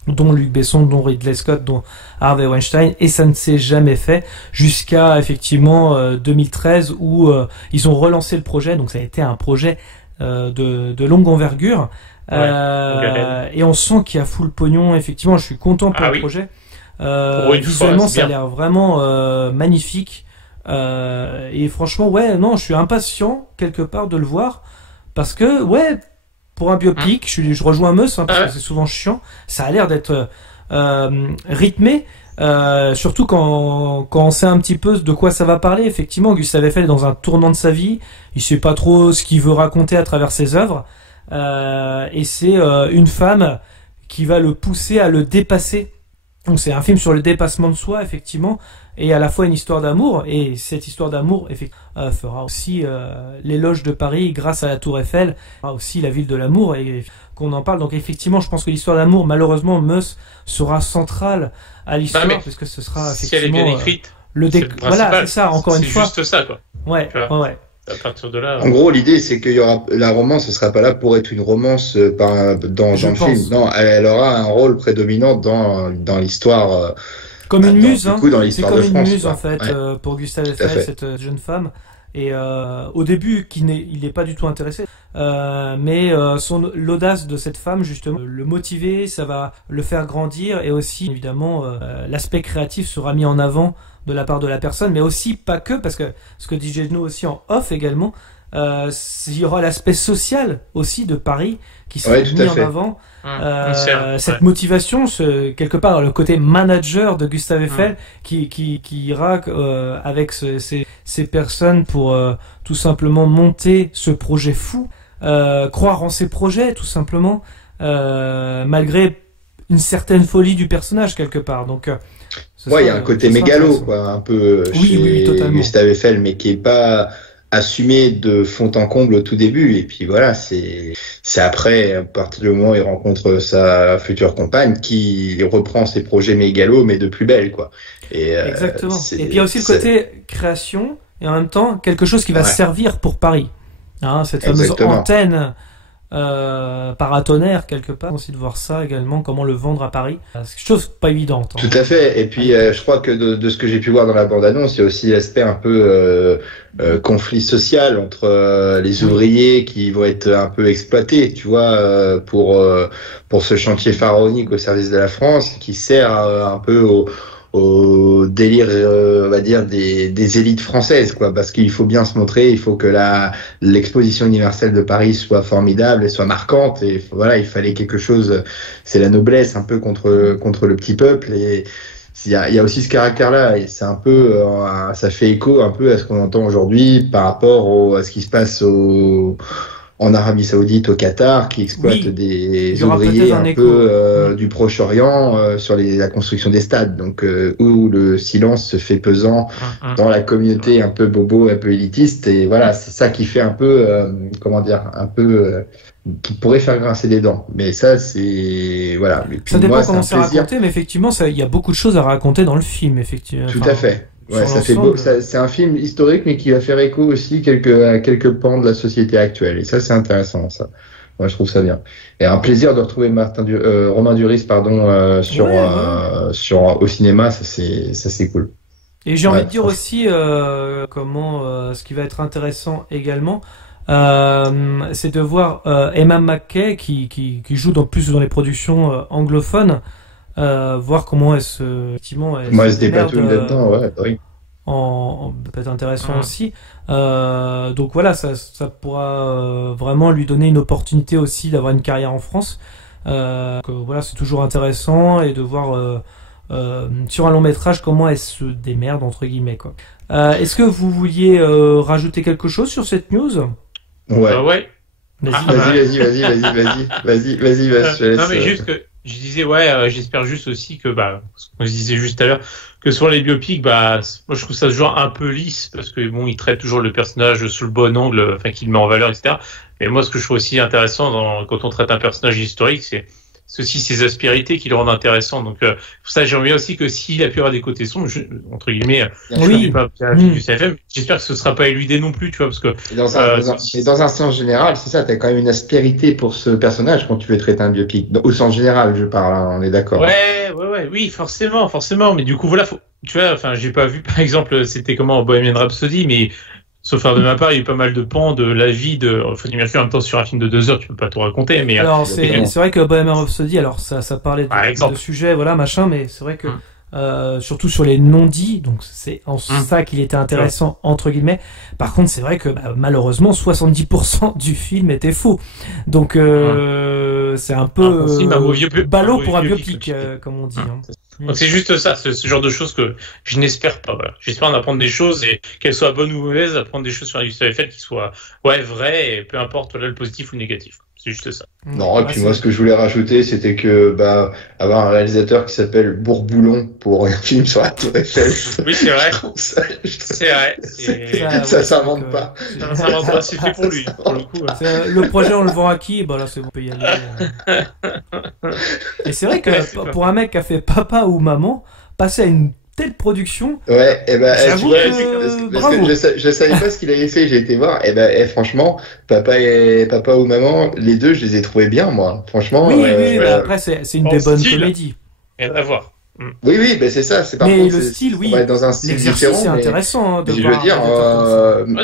dont Luc Besson, dont Ridley Scott, dont Harvey Weinstein, et ça ne s'est jamais fait jusqu'à effectivement 2013 où ils ont relancé le projet. Donc ça a été un projet de longue envergure, et on sent qu'il y a full pognon. Effectivement, je suis content pour le projet. Visuellement, ça a l'air vraiment magnifique, et franchement, je suis impatient quelque part de le voir, parce que pour un biopic, je rejoins Meus, parce que c'est souvent chiant. Ça a l'air d'être rythmé, surtout quand on sait un petit peu de quoi ça va parler. Effectivement, Gustave Eiffel est dans un tournant de sa vie. Il sait pas trop ce qu'il veut raconter à travers ses œuvres. Et c'est une femme qui va le pousser à le dépasser. Donc c'est un film sur le dépassement de soi, effectivement, et à la fois une histoire d'amour. Et cette histoire d'amour fera aussi l'éloge de Paris grâce à la Tour Eiffel, fera aussi la ville de l'amour, et qu'on en parle. Donc effectivement, je pense que l'histoire d'amour, malheureusement, Meus sera centrale à l'histoire, parce que ce sera effectivement, si elle est bien écrite, voilà, c'est ça, encore une fois. C'est juste ça, quoi. Ouais. À partir de là. En gros, l'idée, c'est qu'il y aura la romance, ce sera pas là pour être une romance dans le film. Non, elle aura un rôle prédominant dans l'histoire. Comme une muse, c'est comme une muse en fait, pour Gustave Eiffel, cette jeune femme. Et au début, il n'est pas du tout intéressé, mais l'audace de cette femme, justement, le motiver, ça va le faire grandir, et aussi évidemment l'aspect créatif sera mis en avant de la part de la personne, mais aussi pas que, parce que ce que dit Geno aussi en off également, il y aura l'aspect social aussi de Paris qui sera mis en avant. Cette motivation, quelque part le côté manager de Gustave Eiffel, qui ira avec ces personnes pour tout simplement monter ce projet fou, croire en ses projets tout simplement, malgré une certaine folie du personnage quelque part. Donc il y a un côté mégalo, quoi, un peu chez Gustave Eiffel, mais qui est pas assumé de fond en comble au tout début. Et puis voilà, c'est après, à partir du moment où il rencontre sa future compagne, qui reprend ses projets mégalos, mais de plus belle, quoi. Exactement. Et puis il y a aussi le côté création, et en même temps quelque chose qui va servir pour Paris. Cette fameuse antenne paratonnerre quelque part, aussi de voir ça également, comment le vendre à Paris, c'est quelque chose pas évidente. Tout à fait. Et puis je crois que de ce que j'ai pu voir dans la bande-annonce, il y a aussi l'aspect un peu conflit social entre les ouvriers qui vont être un peu exploités, tu vois, pour ce chantier pharaonique au service de la France, qui sert un peu au délire, on va dire, des élites françaises, quoi, parce qu'il faut bien se montrer, il faut que l'exposition universelle de Paris soit formidable et soit marquante, et voilà, il fallait quelque chose, c'est la noblesse un peu contre le petit peuple, et il y a aussi ce caractère-là, et c'est un peu, ça fait écho un peu à ce qu'on entend aujourd'hui par rapport à ce qui se passe en Arabie Saoudite, au Qatar, qui exploitent des ouvriers un peu du Proche-Orient sur la construction des stades, donc où le silence se fait pesant dans la communauté un peu bobo, un peu élitiste, et voilà, c'est ça qui fait un peu, qui pourrait faire grincer des dents. Mais ça, c'est voilà. Ça dépend comment c'est raconté, mais effectivement, il y a beaucoup de choses à raconter dans le film, effectivement. Tout à fait. Ouais, ça fait beau. C'est un film historique, mais qui va faire écho aussi à quelques pans de la société actuelle. Et ça, c'est intéressant, ça. Moi, je trouve ça bien. Et un plaisir de retrouver Romain Duris, au cinéma, ça c'est cool. Et j'ai envie de dire aussi ce qui va être intéressant également, c'est de voir Emma Mackey qui joue plus dans les productions anglophones, voir comment elle se dépatouille là-dedans, ouais, oui. Peut-être intéressant aussi. Donc voilà, ça pourra vraiment lui donner une opportunité aussi d'avoir une carrière en France. Voilà, c'est toujours intéressant et de voir sur un long métrage comment elle se démerde entre guillemets quoi. Est-ce que vous vouliez rajouter quelque chose sur cette news? Ouais. Vas-y, je laisse. Non mais juste que je disais j'espère juste aussi que ce qu'on se disait juste tout à l'heure, que sur les biopics, moi je trouve ça toujours un peu lisse parce que bon, il traite toujours le personnage sous le bon angle, enfin qu'il le met en valeur, etc. Mais moi ce que je trouve aussi intéressant quand on traite un personnage historique, c'est aussi ses aspérités qui le rendent intéressant. Donc pour ça j'aimerais bien aussi que s'il a pu avoir des côtés sombres, entre guillemets, oui, du CFM, j'espère que ce sera pas éludé non plus, tu vois, parce que dans un sens général, c'est ça, t'as quand même une aspérité pour ce personnage quand tu veux traiter un biopic. Au sens général, je parle, hein, on est d'accord. Oui, forcément, mais du coup voilà, tu vois, enfin j'ai pas vu par exemple c'était comment Bohemian Rhapsody, mais sauf de ma part, il y a eu pas mal de pans de la vie bien sûr, en même temps, sur un film de 2 heures, tu peux pas tout raconter, mais. Alors, c'est vrai que Bohemian Rhapsody, alors, ça parlait de sujets, voilà, machin, mais c'est vrai que, surtout sur les non-dits, donc c'est en ça qu'il était intéressant, entre guillemets. Par contre, c'est vrai que, malheureusement, 70% du film était faux. Donc, c'est un peu, ballot pour un biopic, comme on dit, hein. Donc c'est juste ça, ce genre de choses que je n'espère pas. Voilà. J'espère en apprendre des choses et qu'elles soient bonnes ou mauvaises, apprendre des choses sur la Gustave Eiffel qui soient vraies et peu importe le positif ou le négatif. C'est juste ça. Non, et puis moi ce que je voulais rajouter, c'était que avoir un réalisateur qui s'appelle Bourboulon pour un film sur la Tour Eiffel. Oui, c'est vrai. C'est vrai. Ça s'invente pas. Ça s'invente pas, c'est fait pour lui, pour le coup. Le projet, on le vend à qui? Là, c'est bon, on peut y aller. Et c'est vrai que pour un mec qui a fait Papa ou Maman, passer à une telle production. Ouais, j'avoue parce que je savais pas ce qu'il avait fait, j'ai été voir, franchement, Papa ou Maman, les deux, je les ai trouvés bien, moi. Franchement. Oui, après, c'est une des bonnes comédies. Rien à voir. Oui, c'est ça, c'est par mais contre, le style, on va être dans un style différent. C'est intéressant, de mais voir. Je veux dire,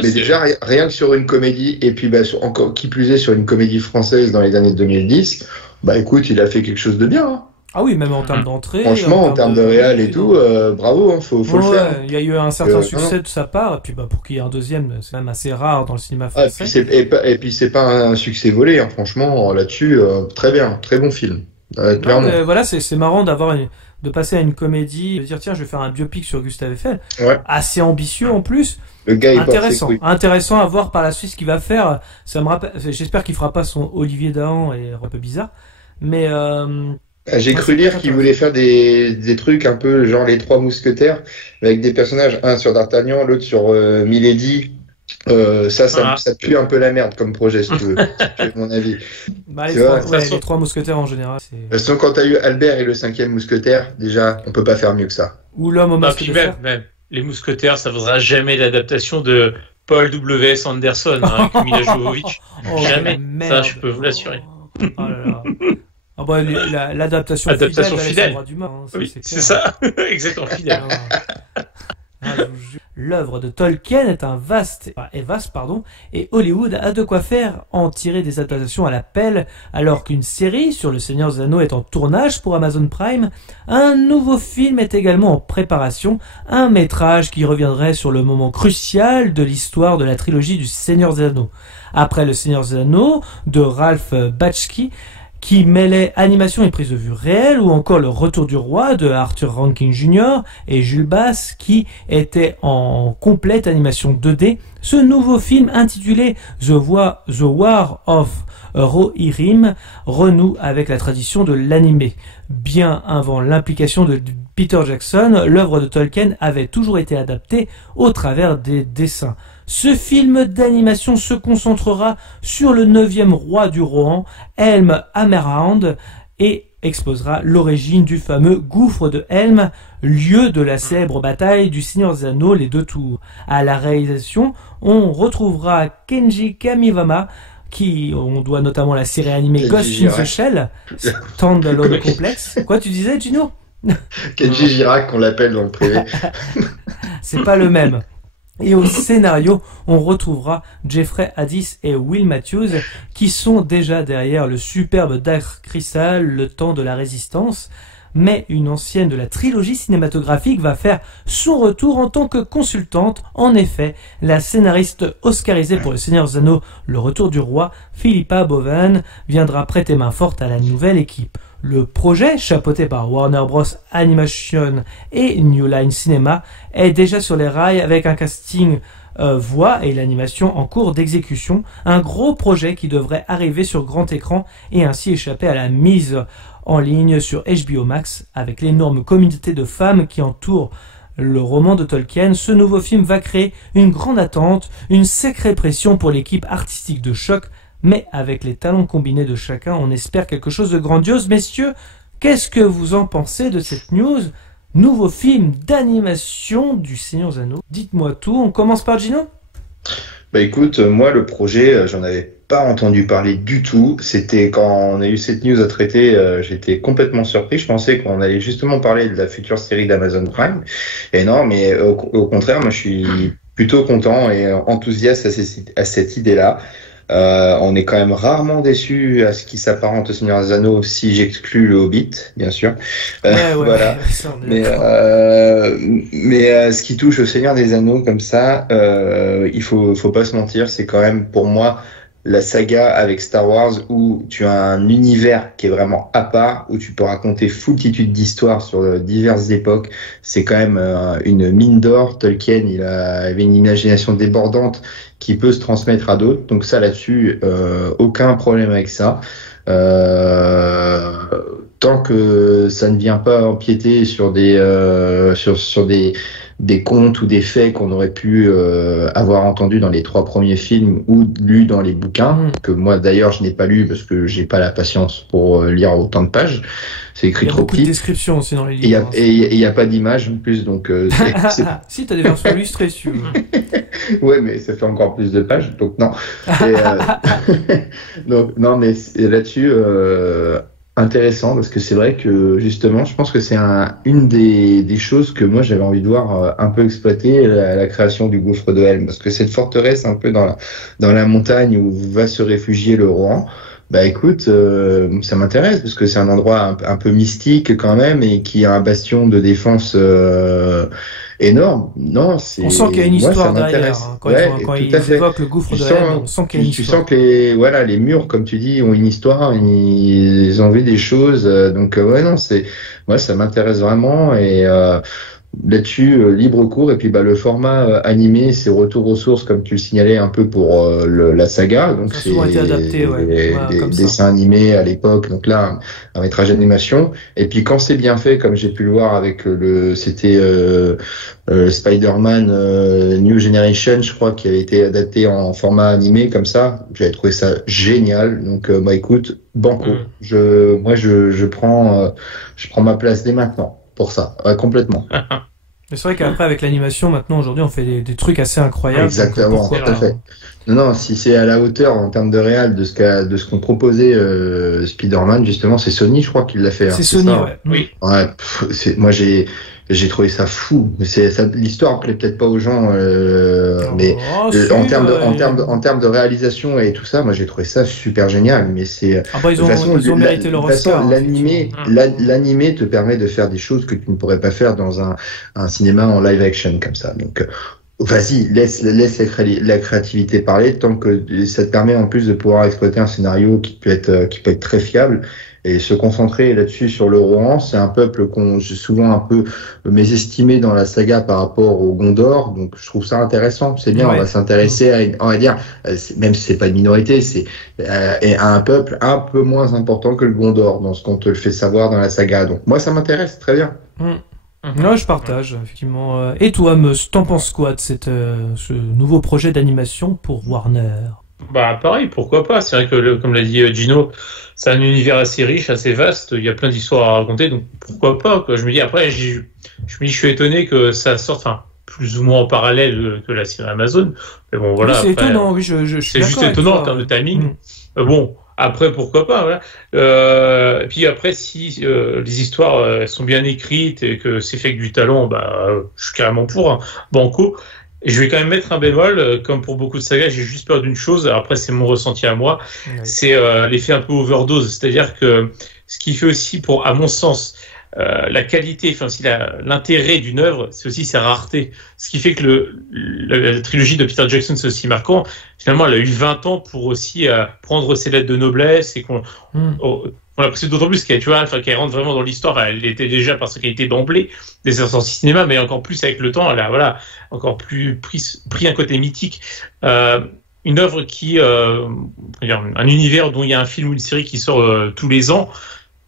mais déjà, rien que sur une comédie, et puis, encore, qui plus est, sur une comédie française dans les années 2010, écoute, il a fait quelque chose de bien, hein. Ah oui, même en termes d'entrée. Franchement, en termes de réal et tout, bravo, hein, faut le faire. Il y a eu un certain succès de sa part, et puis pour qu'il y ait un deuxième, c'est même assez rare dans le cinéma français. Et puis c'est pas un succès volé, hein, franchement, là-dessus, très bien, très bon film. Clairement. Voilà, c'est marrant de passer à une comédie, de dire tiens, je vais faire un biopic sur Gustave Eiffel, assez ambitieux en plus. Le gars intéressant à voir par la suite ce qu'il va faire. Ça me rappelle, j'espère qu'il fera pas son Olivier Dahan et un peu bizarre, mais j'ai cru lire qu'il voulait faire des trucs un peu genre les Trois Mousquetaires avec des personnages, un sur D'Artagnan, l'autre sur Milady. Ça pue un peu la merde comme projet, si tu veux, mon avis. Les Trois Mousquetaires en général. Façon, quand t'as eu Albert et le 5e mousquetaire, déjà, on peut pas faire mieux que ça. Ou l'homme au masque de fer. Même, les Mousquetaires, ça vaudra jamais l'adaptation de Paul W.S. Anderson, avec Mila Jovovich. Jamais. Ça, je peux vous l'assurer. Oh là là. L'adaptation fidèle. Oui, c'est ça. Exactement, fidèle. L'œuvre de Tolkien est vaste, et Hollywood a de quoi faire en tirer des adaptations à la pelle, alors qu'une série sur le Seigneur des Anneaux est en tournage pour Amazon Prime. Un nouveau film est également en préparation, un métrage qui reviendrait sur le moment crucial de l'histoire de la trilogie du Seigneur des Anneaux. Après le Seigneur des Anneaux de Ralph Bakshi, qui mêlait animation et prise de vue réelle, ou encore Le Retour du Roi de Arthur Rankin Jr. et Jules Bass, qui était en complète animation 2D. Ce nouveau film, intitulé The War of Rohirrim, renoue avec la tradition de l'animé. Bien avant l'implication de Peter Jackson, l'œuvre de Tolkien avait toujours été adaptée au travers des dessins. Ce film d'animation se concentrera sur le 9e roi du Rohan, Helm Hammerhand, et exposera l'origine du fameux gouffre de Helm, lieu de la célèbre bataille du Seigneur des Anneaux, les 2 tours. À la réalisation, on retrouvera Kenji Kamiyama, qui on doit notamment la série animée Kenji Ghost in Girac. the Shell, Standalone Complex. Quoi tu disais, Gino? Kenji Girac, qu'on l'appelle dans le privé. C'est pas le même. Et au scénario, on retrouvera Jeffrey Addis et Will Matthews qui sont déjà derrière le superbe Dark Crystal, Le Temps de la Résistance. Mais une ancienne de la trilogie cinématographique va faire son retour en tant que consultante. En effet, la scénariste oscarisée pour Le Seigneur des Anneaux, Le Retour du Roi, Philippa Boven, viendra prêter main forte à la nouvelle équipe. Le projet, chapeauté par Warner Bros. Animation et New Line Cinema, est déjà sur les rails avec un casting voix et l'animation en cours d'exécution. Un gros projet qui devrait arriver sur grand écran et ainsi échapper à la mise en ligne sur HBO Max. Avec l'énorme communauté de femmes qui entoure le roman de Tolkien, ce nouveau film va créer une grande attente, une sacrée pression pour l'équipe artistique de Choc. Mais avec les talents combinés de chacun, on espère quelque chose de grandiose. Messieurs, qu'est-ce que vous en pensez de cette news? Nouveau film d'animation du Seigneur des Anneaux. Dites-moi tout. On commence par Gino? Bah écoute, moi le projet, j'en avais pas entendu parler du tout. C'était quand on a eu cette news à traiter, j'étais complètement surpris. Je pensais qu'on allait justement parler de la future série d'Amazon Prime. Et non, mais au contraire, moi je suis plutôt content et enthousiaste à cette idée-là. On est quand même rarement déçu à ce qui s'apparente au Seigneur des Anneaux, si j'exclus le Hobbit, bien sûr. Voilà. Mais ce qui touche au Seigneur des Anneaux comme ça, il faut pas se mentir, c'est quand même pour moi la saga avec Star Wars où tu as un univers qui est vraiment à part, où tu peux raconter foultitude d'histoires sur diverses époques. C'est quand même une mine d'or. Tolkien, il avait une imagination débordante qui peut se transmettre à d'autres. Donc ça, là-dessus, aucun problème avec ça. Tant que ça ne vient pas empiéter sur des sur des contes ou des faits qu'on aurait pu avoir entendus dans les 3 premiers films ou lus dans les bouquins, que moi d'ailleurs je n'ai pas lu parce que j'ai pas la patience pour lire autant de pages. C'est écrit trop petit. Il y a beaucoup de descriptions aussi dans les livres. Et il y a pas d'image en plus, donc si, t'as des versions illustrées, si tu veux. Ouais, mais ça fait encore plus de pages, donc non. Donc non, mais là-dessus, intéressant, parce que c'est vrai que justement, je pense que c'est une des choses que moi j'avais envie de voir un peu exploiter, la création du gouffre de Helm, parce que cette forteresse un peu dans la montagne où va se réfugier le Rohan. Bah écoute, ça m'intéresse parce que c'est un endroit un peu mystique quand même et qui a un bastion de défense énorme. Non, c'est. On sent qu'il y a une histoire derrière. Hein, quand ils évoquent le gouffre de Helm, on sent qu'il y a une histoire. Tu sens que les murs, comme tu dis, ont une histoire, ils ont vu des choses. Donc ouais, non, moi ça m'intéresse vraiment et là-dessus, libre cours, et puis le format animé, c'est retour aux sources, comme tu le signalais un peu pour la saga, donc c'est adapté, des dessins animés à l'époque, donc là, un métrage d'animation, et puis quand c'est bien fait, comme j'ai pu le voir avec c'était Spider-Man New Generation, je crois, qui avait été adapté en format animé, comme ça, j'avais trouvé ça génial, donc écoute, banco, je prends ma place dès maintenant. Pour ça, complètement. Mais c'est vrai qu'après, avec l'animation, maintenant, aujourd'hui, on fait des trucs assez incroyables. Exactement, tout à fait. Non, si c'est à la hauteur en termes de réal de ce qu'on proposait Spider-Man, justement, c'est Sony, je crois, qui l'a fait. C'est Sony, ouais. Oui. Ouais, moi j'ai trouvé ça fou. Mais l'histoire plaît peut-être pas aux gens, mais en termes de réalisation et tout ça, moi j'ai trouvé ça super génial. Mais c'est ils ont mérité leur Oscar. L'animé te permet de faire des choses que tu ne pourrais pas faire dans un cinéma en live action comme ça. Donc vas-y, laisse la créativité parler, tant que ça te permet en plus de pouvoir exploiter un scénario qui peut être très fiable. Et se concentrer là-dessus sur le Rohan, c'est un peuple qu'on j'ai souvent un peu mésestimé dans la saga par rapport au Gondor, donc je trouve ça intéressant. C'est bien, on va s'intéresser on va dire, même si c'est pas une minorité, c'est à un peuple un peu moins important que le Gondor dans ce qu'on te le fait savoir dans la saga. Donc moi, ça m'intéresse très bien. Ouais, je partage, effectivement. Et toi, Meus, t'en penses quoi de ce nouveau projet d'animation pour Warner? Bah pareil, pourquoi pas. C'est vrai que comme l'a dit Gino, c'est un univers assez riche, assez vaste. Il y a plein d'histoires à raconter, donc pourquoi pas, quoi. Je me dis après, je suis étonné que ça sorte. Enfin, plus ou moins en parallèle que la série Amazon. Mais bon, voilà. Oui, c'est après, étonnant, oui, je suis c'est juste d'accord étonnant en avec toi. termes de timing. Bon, après, pourquoi pas, voilà. Et puis après, si les histoires elles sont bien écrites et que c'est fait avec du talent, je suis carrément pour, hein, banco. Et je vais quand même mettre un bémol, comme pour beaucoup de sagas, j'ai juste peur d'une chose, alors après c'est mon ressenti à moi, c'est l'effet un peu overdose, c'est-à-dire que ce qui fait aussi, à mon sens, la qualité, enfin aussi l'intérêt d'une œuvre, c'est aussi sa rareté. Ce qui fait que la trilogie de Peter Jackson, c'est aussi marquant. Finalement, elle a eu 20 ans pour aussi prendre ses lettres de noblesse et on l'apprécie d'autant plus qu'elle, tu vois, enfin, qu'elle rentre vraiment dans l'histoire. Elle était déjà par sa qualité d'emblée des sorties cinéma, mais encore plus avec le temps, elle a, voilà, encore plus pris un côté mythique. Une œuvre qui, un univers dont il y a un film ou une série qui sort tous les ans,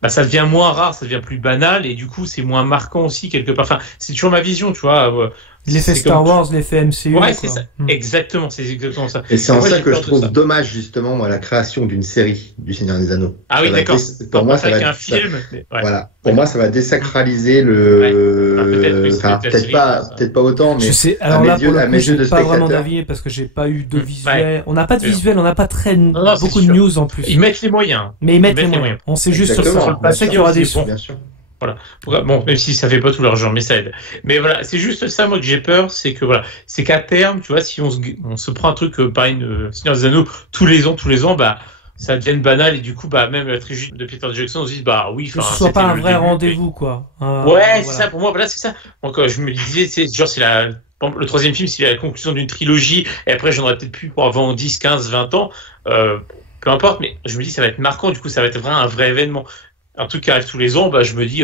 ça devient moins rare, ça devient plus banal, et du coup, c'est moins marquant aussi, quelque part. Enfin, c'est toujours ma vision, tu vois. L'effet Star Wars, l'effet MCU. Ouais, c'est ça. Exactement, c'est exactement ça. Et c'est en ça que je trouve dommage, justement, moi, la création d'une série du Seigneur des Anneaux. Ah oui, d'accord. Pour moi, ça va un film. Voilà. Pour moi, ça va désacraliser peut-être pas autant, mais je sais. Alors là, pour le coup, je n'ai pas vraiment d'avis parce que j'ai pas eu de visuel. On n'a pas de visuel, on n'a pas beaucoup de news en plus. Ils mettent les moyens. Mais ils mettent les moyens. On sait juste sur le passé qu'il y aura des sons. Bien sûr. Voilà. Bon, même si ça fait pas tout l'argent, mais ça aide. Mais voilà, c'est juste ça, moi, que j'ai peur, c'est qu'à terme, tu vois, si on se prend un truc pareil, Seigneur des Anneaux, tous les ans, ça devienne banal, et du coup, même la trilogie de Peter Jackson, on se dit, oui, que ce soit pas un vrai rendez-vous, quoi. Ouais, c'est ça, pour moi, voilà, c'est ça. Donc, je me disais, c'est le troisième film, c'est la conclusion d'une trilogie, et après, j'en aurais peut-être plus pour avant 10, 15, 20 ans, peu importe, mais je me dis, ça va être marquant, du coup, ça va être vraiment un vrai événement. Un truc qui arrive tous les ans, je me dis,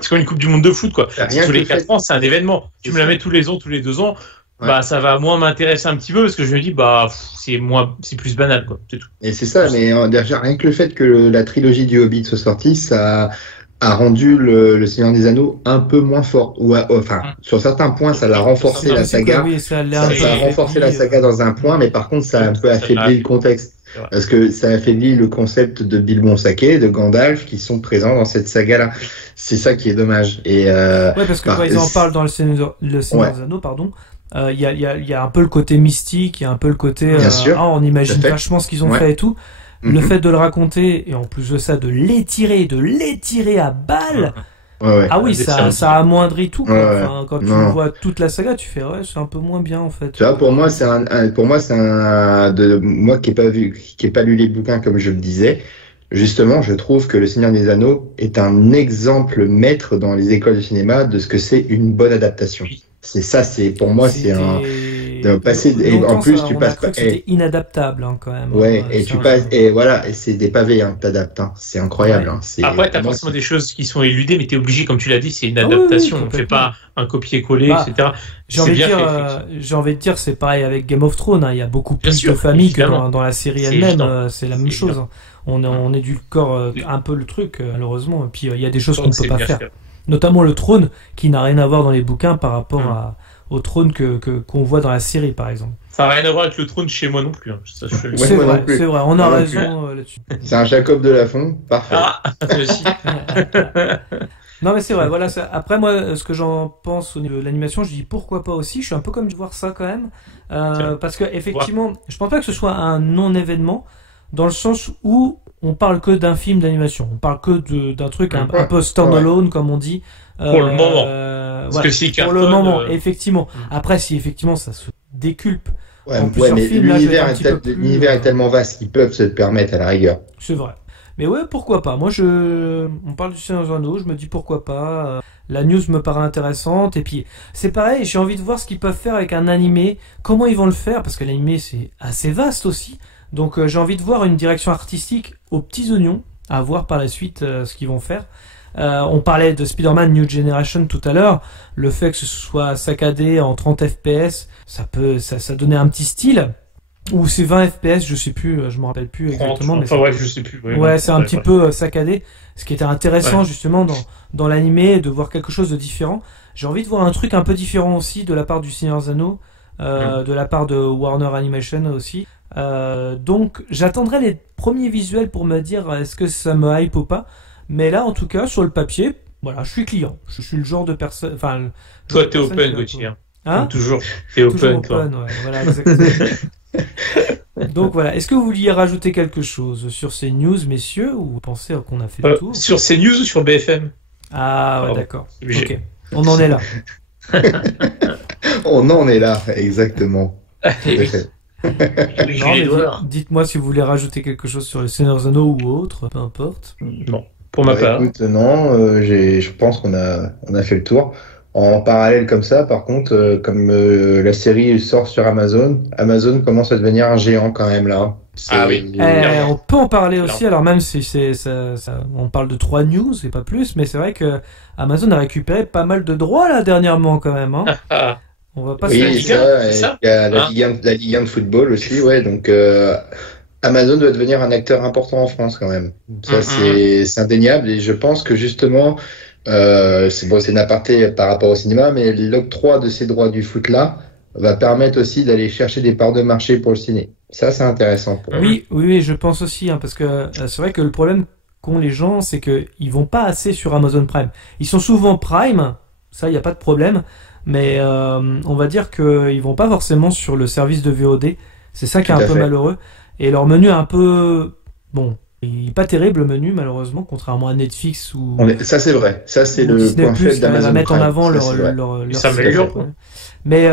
c'est comme une Coupe du Monde de foot, quoi. Tous les 4 ans, c'est un événement. Tu me la mets tous les ans, tous les 2 ans, ça va moins m'intéresser un petit peu, parce que je me dis, c'est plus banal, quoi. C'est tout. Et c'est ça, mais déjà, rien que le fait que la trilogie du Hobbit soit sortie, ça a rendu le Seigneur des Anneaux un peu moins fort. Sur certains points, ça l'a renforcé la saga. Ça a renforcé la saga dans un point, mais par contre, ça a un peu affaibli le contexte. Parce que ça affaiblit le concept de Bilbon Saquet, de Gandalf, qui sont présents dans cette saga-là. C'est ça qui est dommage. Et parce que quand ils en parlent dans le Seigneur des Anneaux, pardon, il y a un peu le côté mystique, il y a un peu le côté on imagine vachement ce qu'ils ont fait et tout. Le fait de le raconter, et en plus de ça, de l'étirer à balles. Ah oui, ça amoindrit tout, quoi. Quand tu vois toute la saga, tu fais c'est un peu moins bien, en fait. Tu vois, pour moi moi qui ai pas lu les bouquins comme je le disais, justement, je trouve que Le Seigneur des Anneaux est un exemple maître dans les écoles de cinéma de ce que c'est une bonne adaptation. C'est ça, pour moi, c'est un passer, et en plus tu passes pas. C'était inadaptable, quand même. Ouais, et tu passes, et voilà, et c'est des pavés, t'adaptes, c'est incroyable. Après, t'as forcément des choses qui sont éludées, mais t'es obligé, comme tu l'as dit, c'est une adaptation. On fait pas un copier-coller, etc. J'ai envie de dire, c'est pareil avec Game of Thrones. Il y a beaucoup plus de familles que dans la série elle-même. C'est la même chose. On édulcore un peu le truc, malheureusement. Et puis il y a des choses qu'on ne peut pas faire. Notamment le trône, qui n'a rien à voir dans les bouquins par rapport au trône qu'on voit dans la série, par exemple. Ça n'a rien à voir avec le trône chez moi non plus. Ça, c'est vrai, on a raison là-dessus. C'est un Jacob de Lafont, parfait. Aussi. Non mais c'est vrai, voilà. Après moi, ce que j'en pense au niveau de l'animation, je dis pourquoi pas aussi. Je suis un peu comme de voir ça quand même, parce que effectivement, je pense pas que ce soit un non-événement, dans le sens où on parle que d'un film d'animation, on parle que d'un truc un peu stand-alone, comme on dit. Pour le moment. Pour le moment, effectivement. Après, si effectivement ça se déculpe. Mais l'univers est tellement vaste qu'ils peuvent se le permettre à la rigueur. C'est vrai. Mais ouais, pourquoi pas. Moi, on parle du Seigneur des Anneaux, je me dis pourquoi pas. La news me paraît intéressante. Et puis, c'est pareil, j'ai envie de voir ce qu'ils peuvent faire avec un animé. Comment ils vont le faire, parce que l'animé, c'est assez vaste aussi. Donc, j'ai envie de voir une direction artistique aux petits oignons, à voir par la suite ce qu'ils vont faire. On parlait de Spider-Man New Generation tout à l'heure. Le fait que ce soit saccadé en 30 FPS, ça donnait un petit style. Ou c'est 20 FPS, je sais plus, je me rappelle plus exactement. Mais je sais plus. C'est un petit peu saccadé. Ce qui était intéressant justement dans l'animé, de voir quelque chose de différent. J'ai envie de voir un truc un peu différent aussi de la part du Seigneur des Anneaux, de la part de Warner Animation aussi. Donc j'attendrai les premiers visuels pour me dire est-ce que ça me hype ou pas. Mais là, en tout cas, sur le papier, voilà, je suis client. Je suis le genre de personne. Toi, t'es open, Gauthier. Hein? Toujours. T'es open, toi. Ouais, voilà, exactement. Donc voilà, est-ce que vous vouliez rajouter quelque chose sur ces news, messieurs, ou vous pensez qu'on a fait le tour? Sur CNews ou sur BFM? Ah ouais, d'accord. Ok, on en est là. On en est là, exactement. Non, mais dites-moi si vous voulez rajouter quelque chose sur les Seigneurs des Anneaux ou autre, peu importe. Non, pour ma part. Écoute, non, je pense qu'on a fait le tour. En parallèle comme ça, par contre, comme la série sort sur Amazon commence à devenir un géant quand même là. Ah oui. On peut en parler aussi, alors même si on parle de 3 news et pas plus, mais c'est vrai que Amazon a récupéré pas mal de droits là dernièrement quand même. Hein. On va pas oui, il y a la Ligue 1 de football aussi, ouais. Donc Amazon doit devenir un acteur important en France quand même. Ça c'est indéniable et je pense que justement c'est une aparté par rapport au cinéma, mais l'octroi de ces droits du foot là va permettre aussi d'aller chercher des parts de marché pour le ciné. Ça c'est intéressant. Oui, je pense aussi, hein, parce que c'est vrai que le problème qu'ont les gens, c'est que ils vont pas assez sur Amazon Prime. Ils sont souvent Prime, ça y a pas de problème, mais on va dire qu'ils vont pas forcément sur le service de VOD. C'est ça qui est un peu malheureux. Et leur menu est un peu il est pas terrible le menu malheureusement, contrairement à Netflix ou. Ça c'est vrai. Ça c'est le Disney+, point faible d'Amazon. Va mettre Prime. en avant ça s'améliore. Mais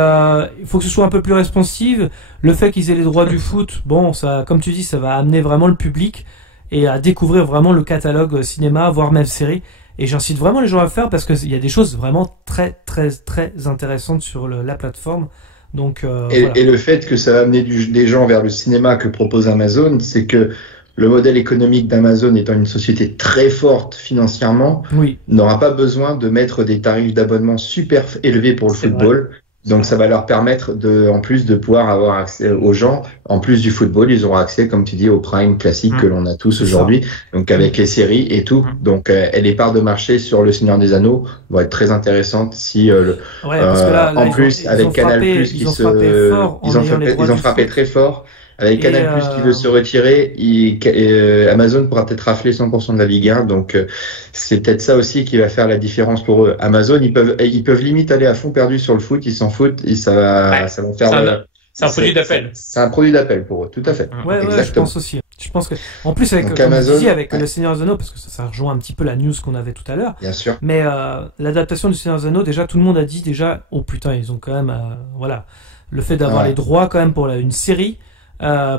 il faut que ce soit un peu plus responsive. Le fait qu'ils aient les droits du foot, bon, ça, comme tu dis, ça va amener vraiment le public et à découvrir vraiment le catalogue cinéma, voire même série. Et j'incite vraiment les gens à le faire parce qu'il y a des choses vraiment très, très, très intéressantes sur la plateforme. Donc, voilà. Et le fait que ça va amener des gens vers le cinéma que propose Amazon, c'est que le modèle économique d'Amazon étant une société très forte financièrement, n'aura pas besoin de mettre des tarifs d'abonnement super élevés pour le football. Donc ça va leur permettre en plus de pouvoir avoir accès aux gens, en plus du football, ils auront accès, comme tu dis, au Prime classique que l'on a tous aujourd'hui, donc avec les séries et tout. Donc les parts de marché sur le Seigneur des Anneaux vont être très intéressantes si parce que là, en plus avec Canal+, ils ont frappé très fort. Avec Canal+, qui veut se retirer, Amazon pourra peut-être rafler 100% de la Ligue 1, donc c'est peut-être ça aussi qui va faire la différence pour eux. Amazon, ils peuvent limite aller à fond perdu sur le foot, ils s'en foutent, et ça va faire. C'est un produit d'appel. C'est un produit d'appel pour eux, tout à fait. Ouais, je pense aussi. Je pense que, en plus, avec, comme Amazon, dit, avec le Seigneur des Anneaux, parce que ça rejoint un petit peu la news qu'on avait tout à l'heure. Bien sûr. Mais l'adaptation du Seigneur des Anneaux, déjà, tout le monde a dit déjà, oh putain, ils ont quand même, le fait d'avoir les droits quand même pour une série.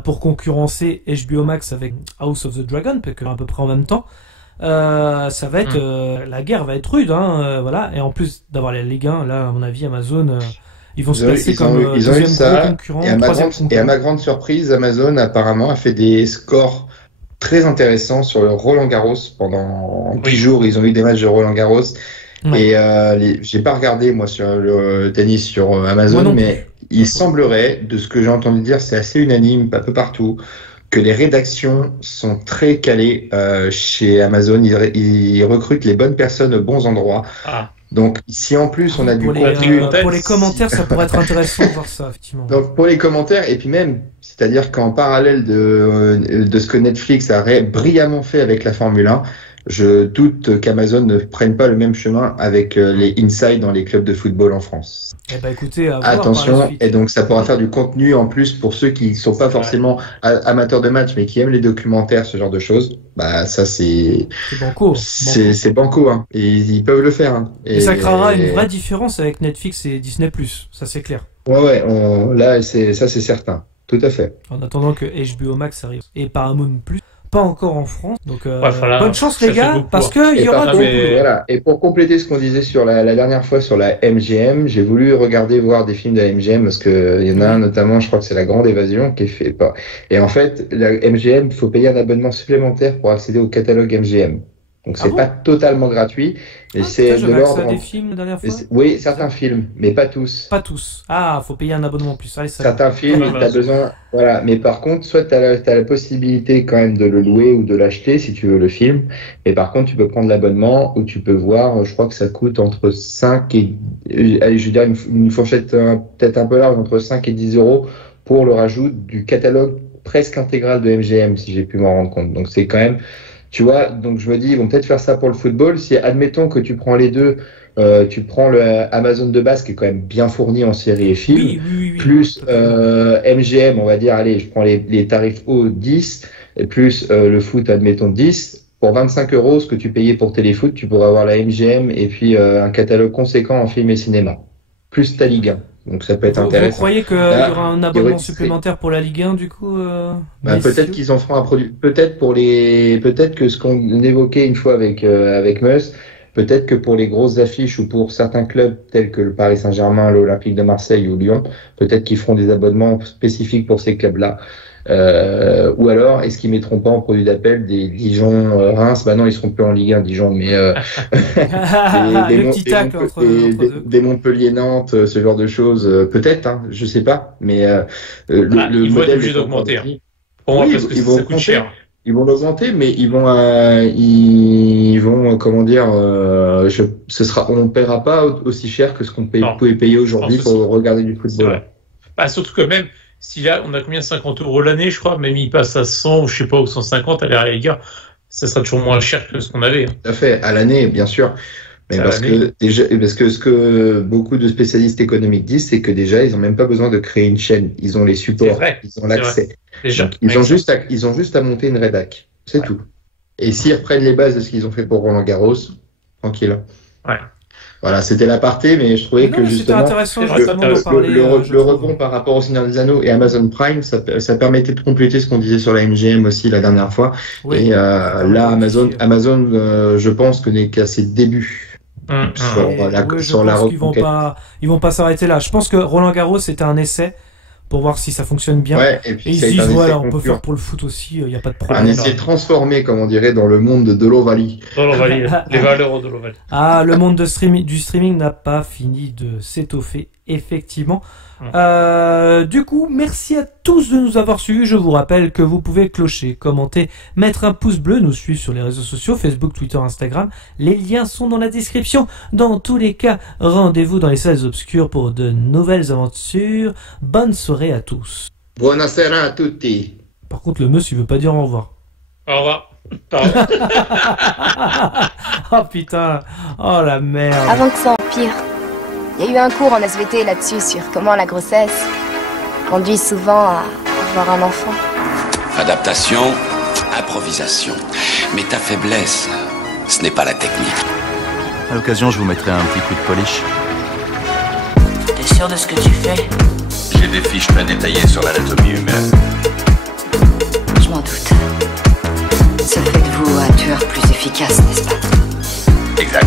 Pour concurrencer HBO Max avec House of the Dragon, à peu près en même temps, ça va être la guerre va être rude, voilà. Et en plus d'avoir la Ligue 1, là à mon avis Amazon, ils vont se placer comme deuxième gros concurrent, troisième concurrent. Et à ma grande surprise, Amazon apparemment a fait des scores très intéressants sur le Roland Garros pendant 10 jours. Ils ont eu des matchs de Roland Garros. Et j'ai pas regardé moi sur le tennis sur Amazon, mais il semblerait, de ce que j'ai entendu dire, c'est assez unanime, un peu partout, que les rédactions sont très calées chez Amazon. Ils recrutent les bonnes personnes aux bons endroits. Donc, si en plus on a du contenu... pour les commentaires, ça pourrait être intéressant de voir ça, effectivement. Donc, pour les commentaires, et puis même, c'est-à-dire qu'en parallèle de ce que Netflix a brillamment fait avec la Formule 1, je doute qu'Amazon ne prenne pas le même chemin avec les inside dans les clubs de football en France. Eh ben écoutez, attention, et donc ça pourra faire du contenu en plus pour ceux qui ne sont pas forcément amateurs de match mais qui aiment les documentaires, ce genre de choses. Bah ça c'est banco. C'est banco, hein. Et ils peuvent le faire. Hein. Et ça créera une vraie différence avec Netflix et Disney+, ça c'est clair. Ouais, là c'est certain, tout à fait. En attendant que HBO Max arrive et Paramount+. Pas encore en France, donc bonne chance les gars, parce que il y aura voilà. Et pour compléter ce qu'on disait sur la dernière fois sur la MGM, j'ai voulu voir des films de la MGM parce que il y en a un notamment, je crois que c'est La Grande Évasion qui est fait pas. Et en fait, la MGM, il faut payer un abonnement supplémentaire pour accéder au catalogue MGM. Donc c'est pas totalement gratuit, mais c'est de l'ordre. Des films la dernière fois. Oui, certains films, mais pas tous. Pas tous. Ah, faut payer un abonnement en plus. Certains films, t'as besoin. Voilà, mais par contre, soit t'as la possibilité quand même de le louer ou de l'acheter si tu veux le film. Et par contre, tu peux prendre l'abonnement ou tu peux voir. Je crois que ça coûte entre 5 et, je veux dire une fourchette peut-être un peu large, entre 5 et 10 euros pour le rajout du catalogue presque intégral de MGM, si j'ai pu m'en rendre compte. Donc c'est quand même Tu vois, donc je me dis, ils vont peut-être faire ça pour le football. Si, admettons que tu prends les deux, tu prends le Amazon de base qui est quand même bien fourni en séries et films, plus MGM, on va dire, allez, je prends les tarifs hauts 10, et plus le foot, admettons 10. Pour 25 €, ce que tu payais pour Téléfoot, tu pourras avoir la MGM et puis un catalogue conséquent en film et cinéma, plus ta Ligue 1. Donc ça peut être intéressant. Vous croyez qu'il y aura un abonnement supplémentaire pour la Ligue 1 du coup peut-être qu'ils en feront un produit. Peut-être que ce qu'on évoquait une fois avec Mus, peut-être que pour les grosses affiches ou pour certains clubs tels que le Paris Saint-Germain, l'Olympique de Marseille ou Lyon, peut-être qu'ils feront des abonnements spécifiques pour ces clubs-là. Ou alors, est-ce qu'ils mettront pas en produit d'appel des Dijon, Reims? Bah non, ils seront plus en Ligue 1, Dijon, mais des Montpellier, Nantes, ce genre de choses, peut-être, hein, je sais pas, mais le ils vont être modèle obligés d'augmenter. Pour moi, parce que ça coûte cher. Ils vont l'augmenter, mais ils vont, comment dire, on paiera pas aussi cher que ce qu'on pouvait payer aujourd'hui pour regarder du football. Bah, surtout que même si là, on a combien, 50 € l'année, je crois, même il passe à 100 ou je sais pas, ou 150 à la Liga, ça sera toujours moins cher que ce qu'on avait. Tout à fait, à l'année, bien sûr. Mais parce que ce que beaucoup de spécialistes économiques disent, c'est que déjà, ils ont même pas besoin de créer une chaîne. Ils ont les supports, ils ont l'accès. Ils ont juste à monter une rédac. C'est tout. Et s'ils reprennent les bases de ce qu'ils ont fait pour Roland Garros, tranquille. Ouais. Voilà, c'était l'aparté, mais je trouvais que justement le rebond par rapport au Seigneur des Anneaux et Amazon Prime, ça permettait de compléter ce qu'on disait sur la MGM aussi la dernière fois. Oui. Et là, Amazon, je pense que n'est qu'à ses débuts. Sur la reconquête. Ils vont pas s'arrêter là. Je pense que Roland Garros c'était un essai pour voir si ça fonctionne bien. Ouais, et puis ils se disent, voilà, on peut faire pour le foot aussi, il n'y a pas de problème. Un essai transformé, comme on dirait, dans le monde de l'Ovalie. Les valeurs de l'Ovalie. Ah, le monde du streaming n'a pas fini de s'étoffer, effectivement. Du coup, merci à tous de nous avoir suivis. Je vous rappelle que vous pouvez clocher, commenter, mettre un pouce bleu, nous suivre sur les réseaux sociaux, Facebook, Twitter, Instagram. Les liens sont dans la description. Dans tous les cas, rendez-vous dans les salles obscures pour de nouvelles aventures. Bonne soirée à tous. Buonasera a tutti. Par contre, le monsieur, il veut pas dire au revoir. Au revoir. Oh putain. Oh la merde. Avant que ça empire. Il y a eu un cours en SVT là-dessus sur comment la grossesse conduit souvent à avoir un enfant. Adaptation, improvisation. Mais ta faiblesse, ce n'est pas la technique. À l'occasion, je vous mettrai un petit coup de polish. T'es sûr de ce que tu fais? J'ai des fiches très détaillées sur l'anatomie humaine. Je m'en doute. Ça fait de vous un tueur plus efficace, n'est-ce pas? Exact.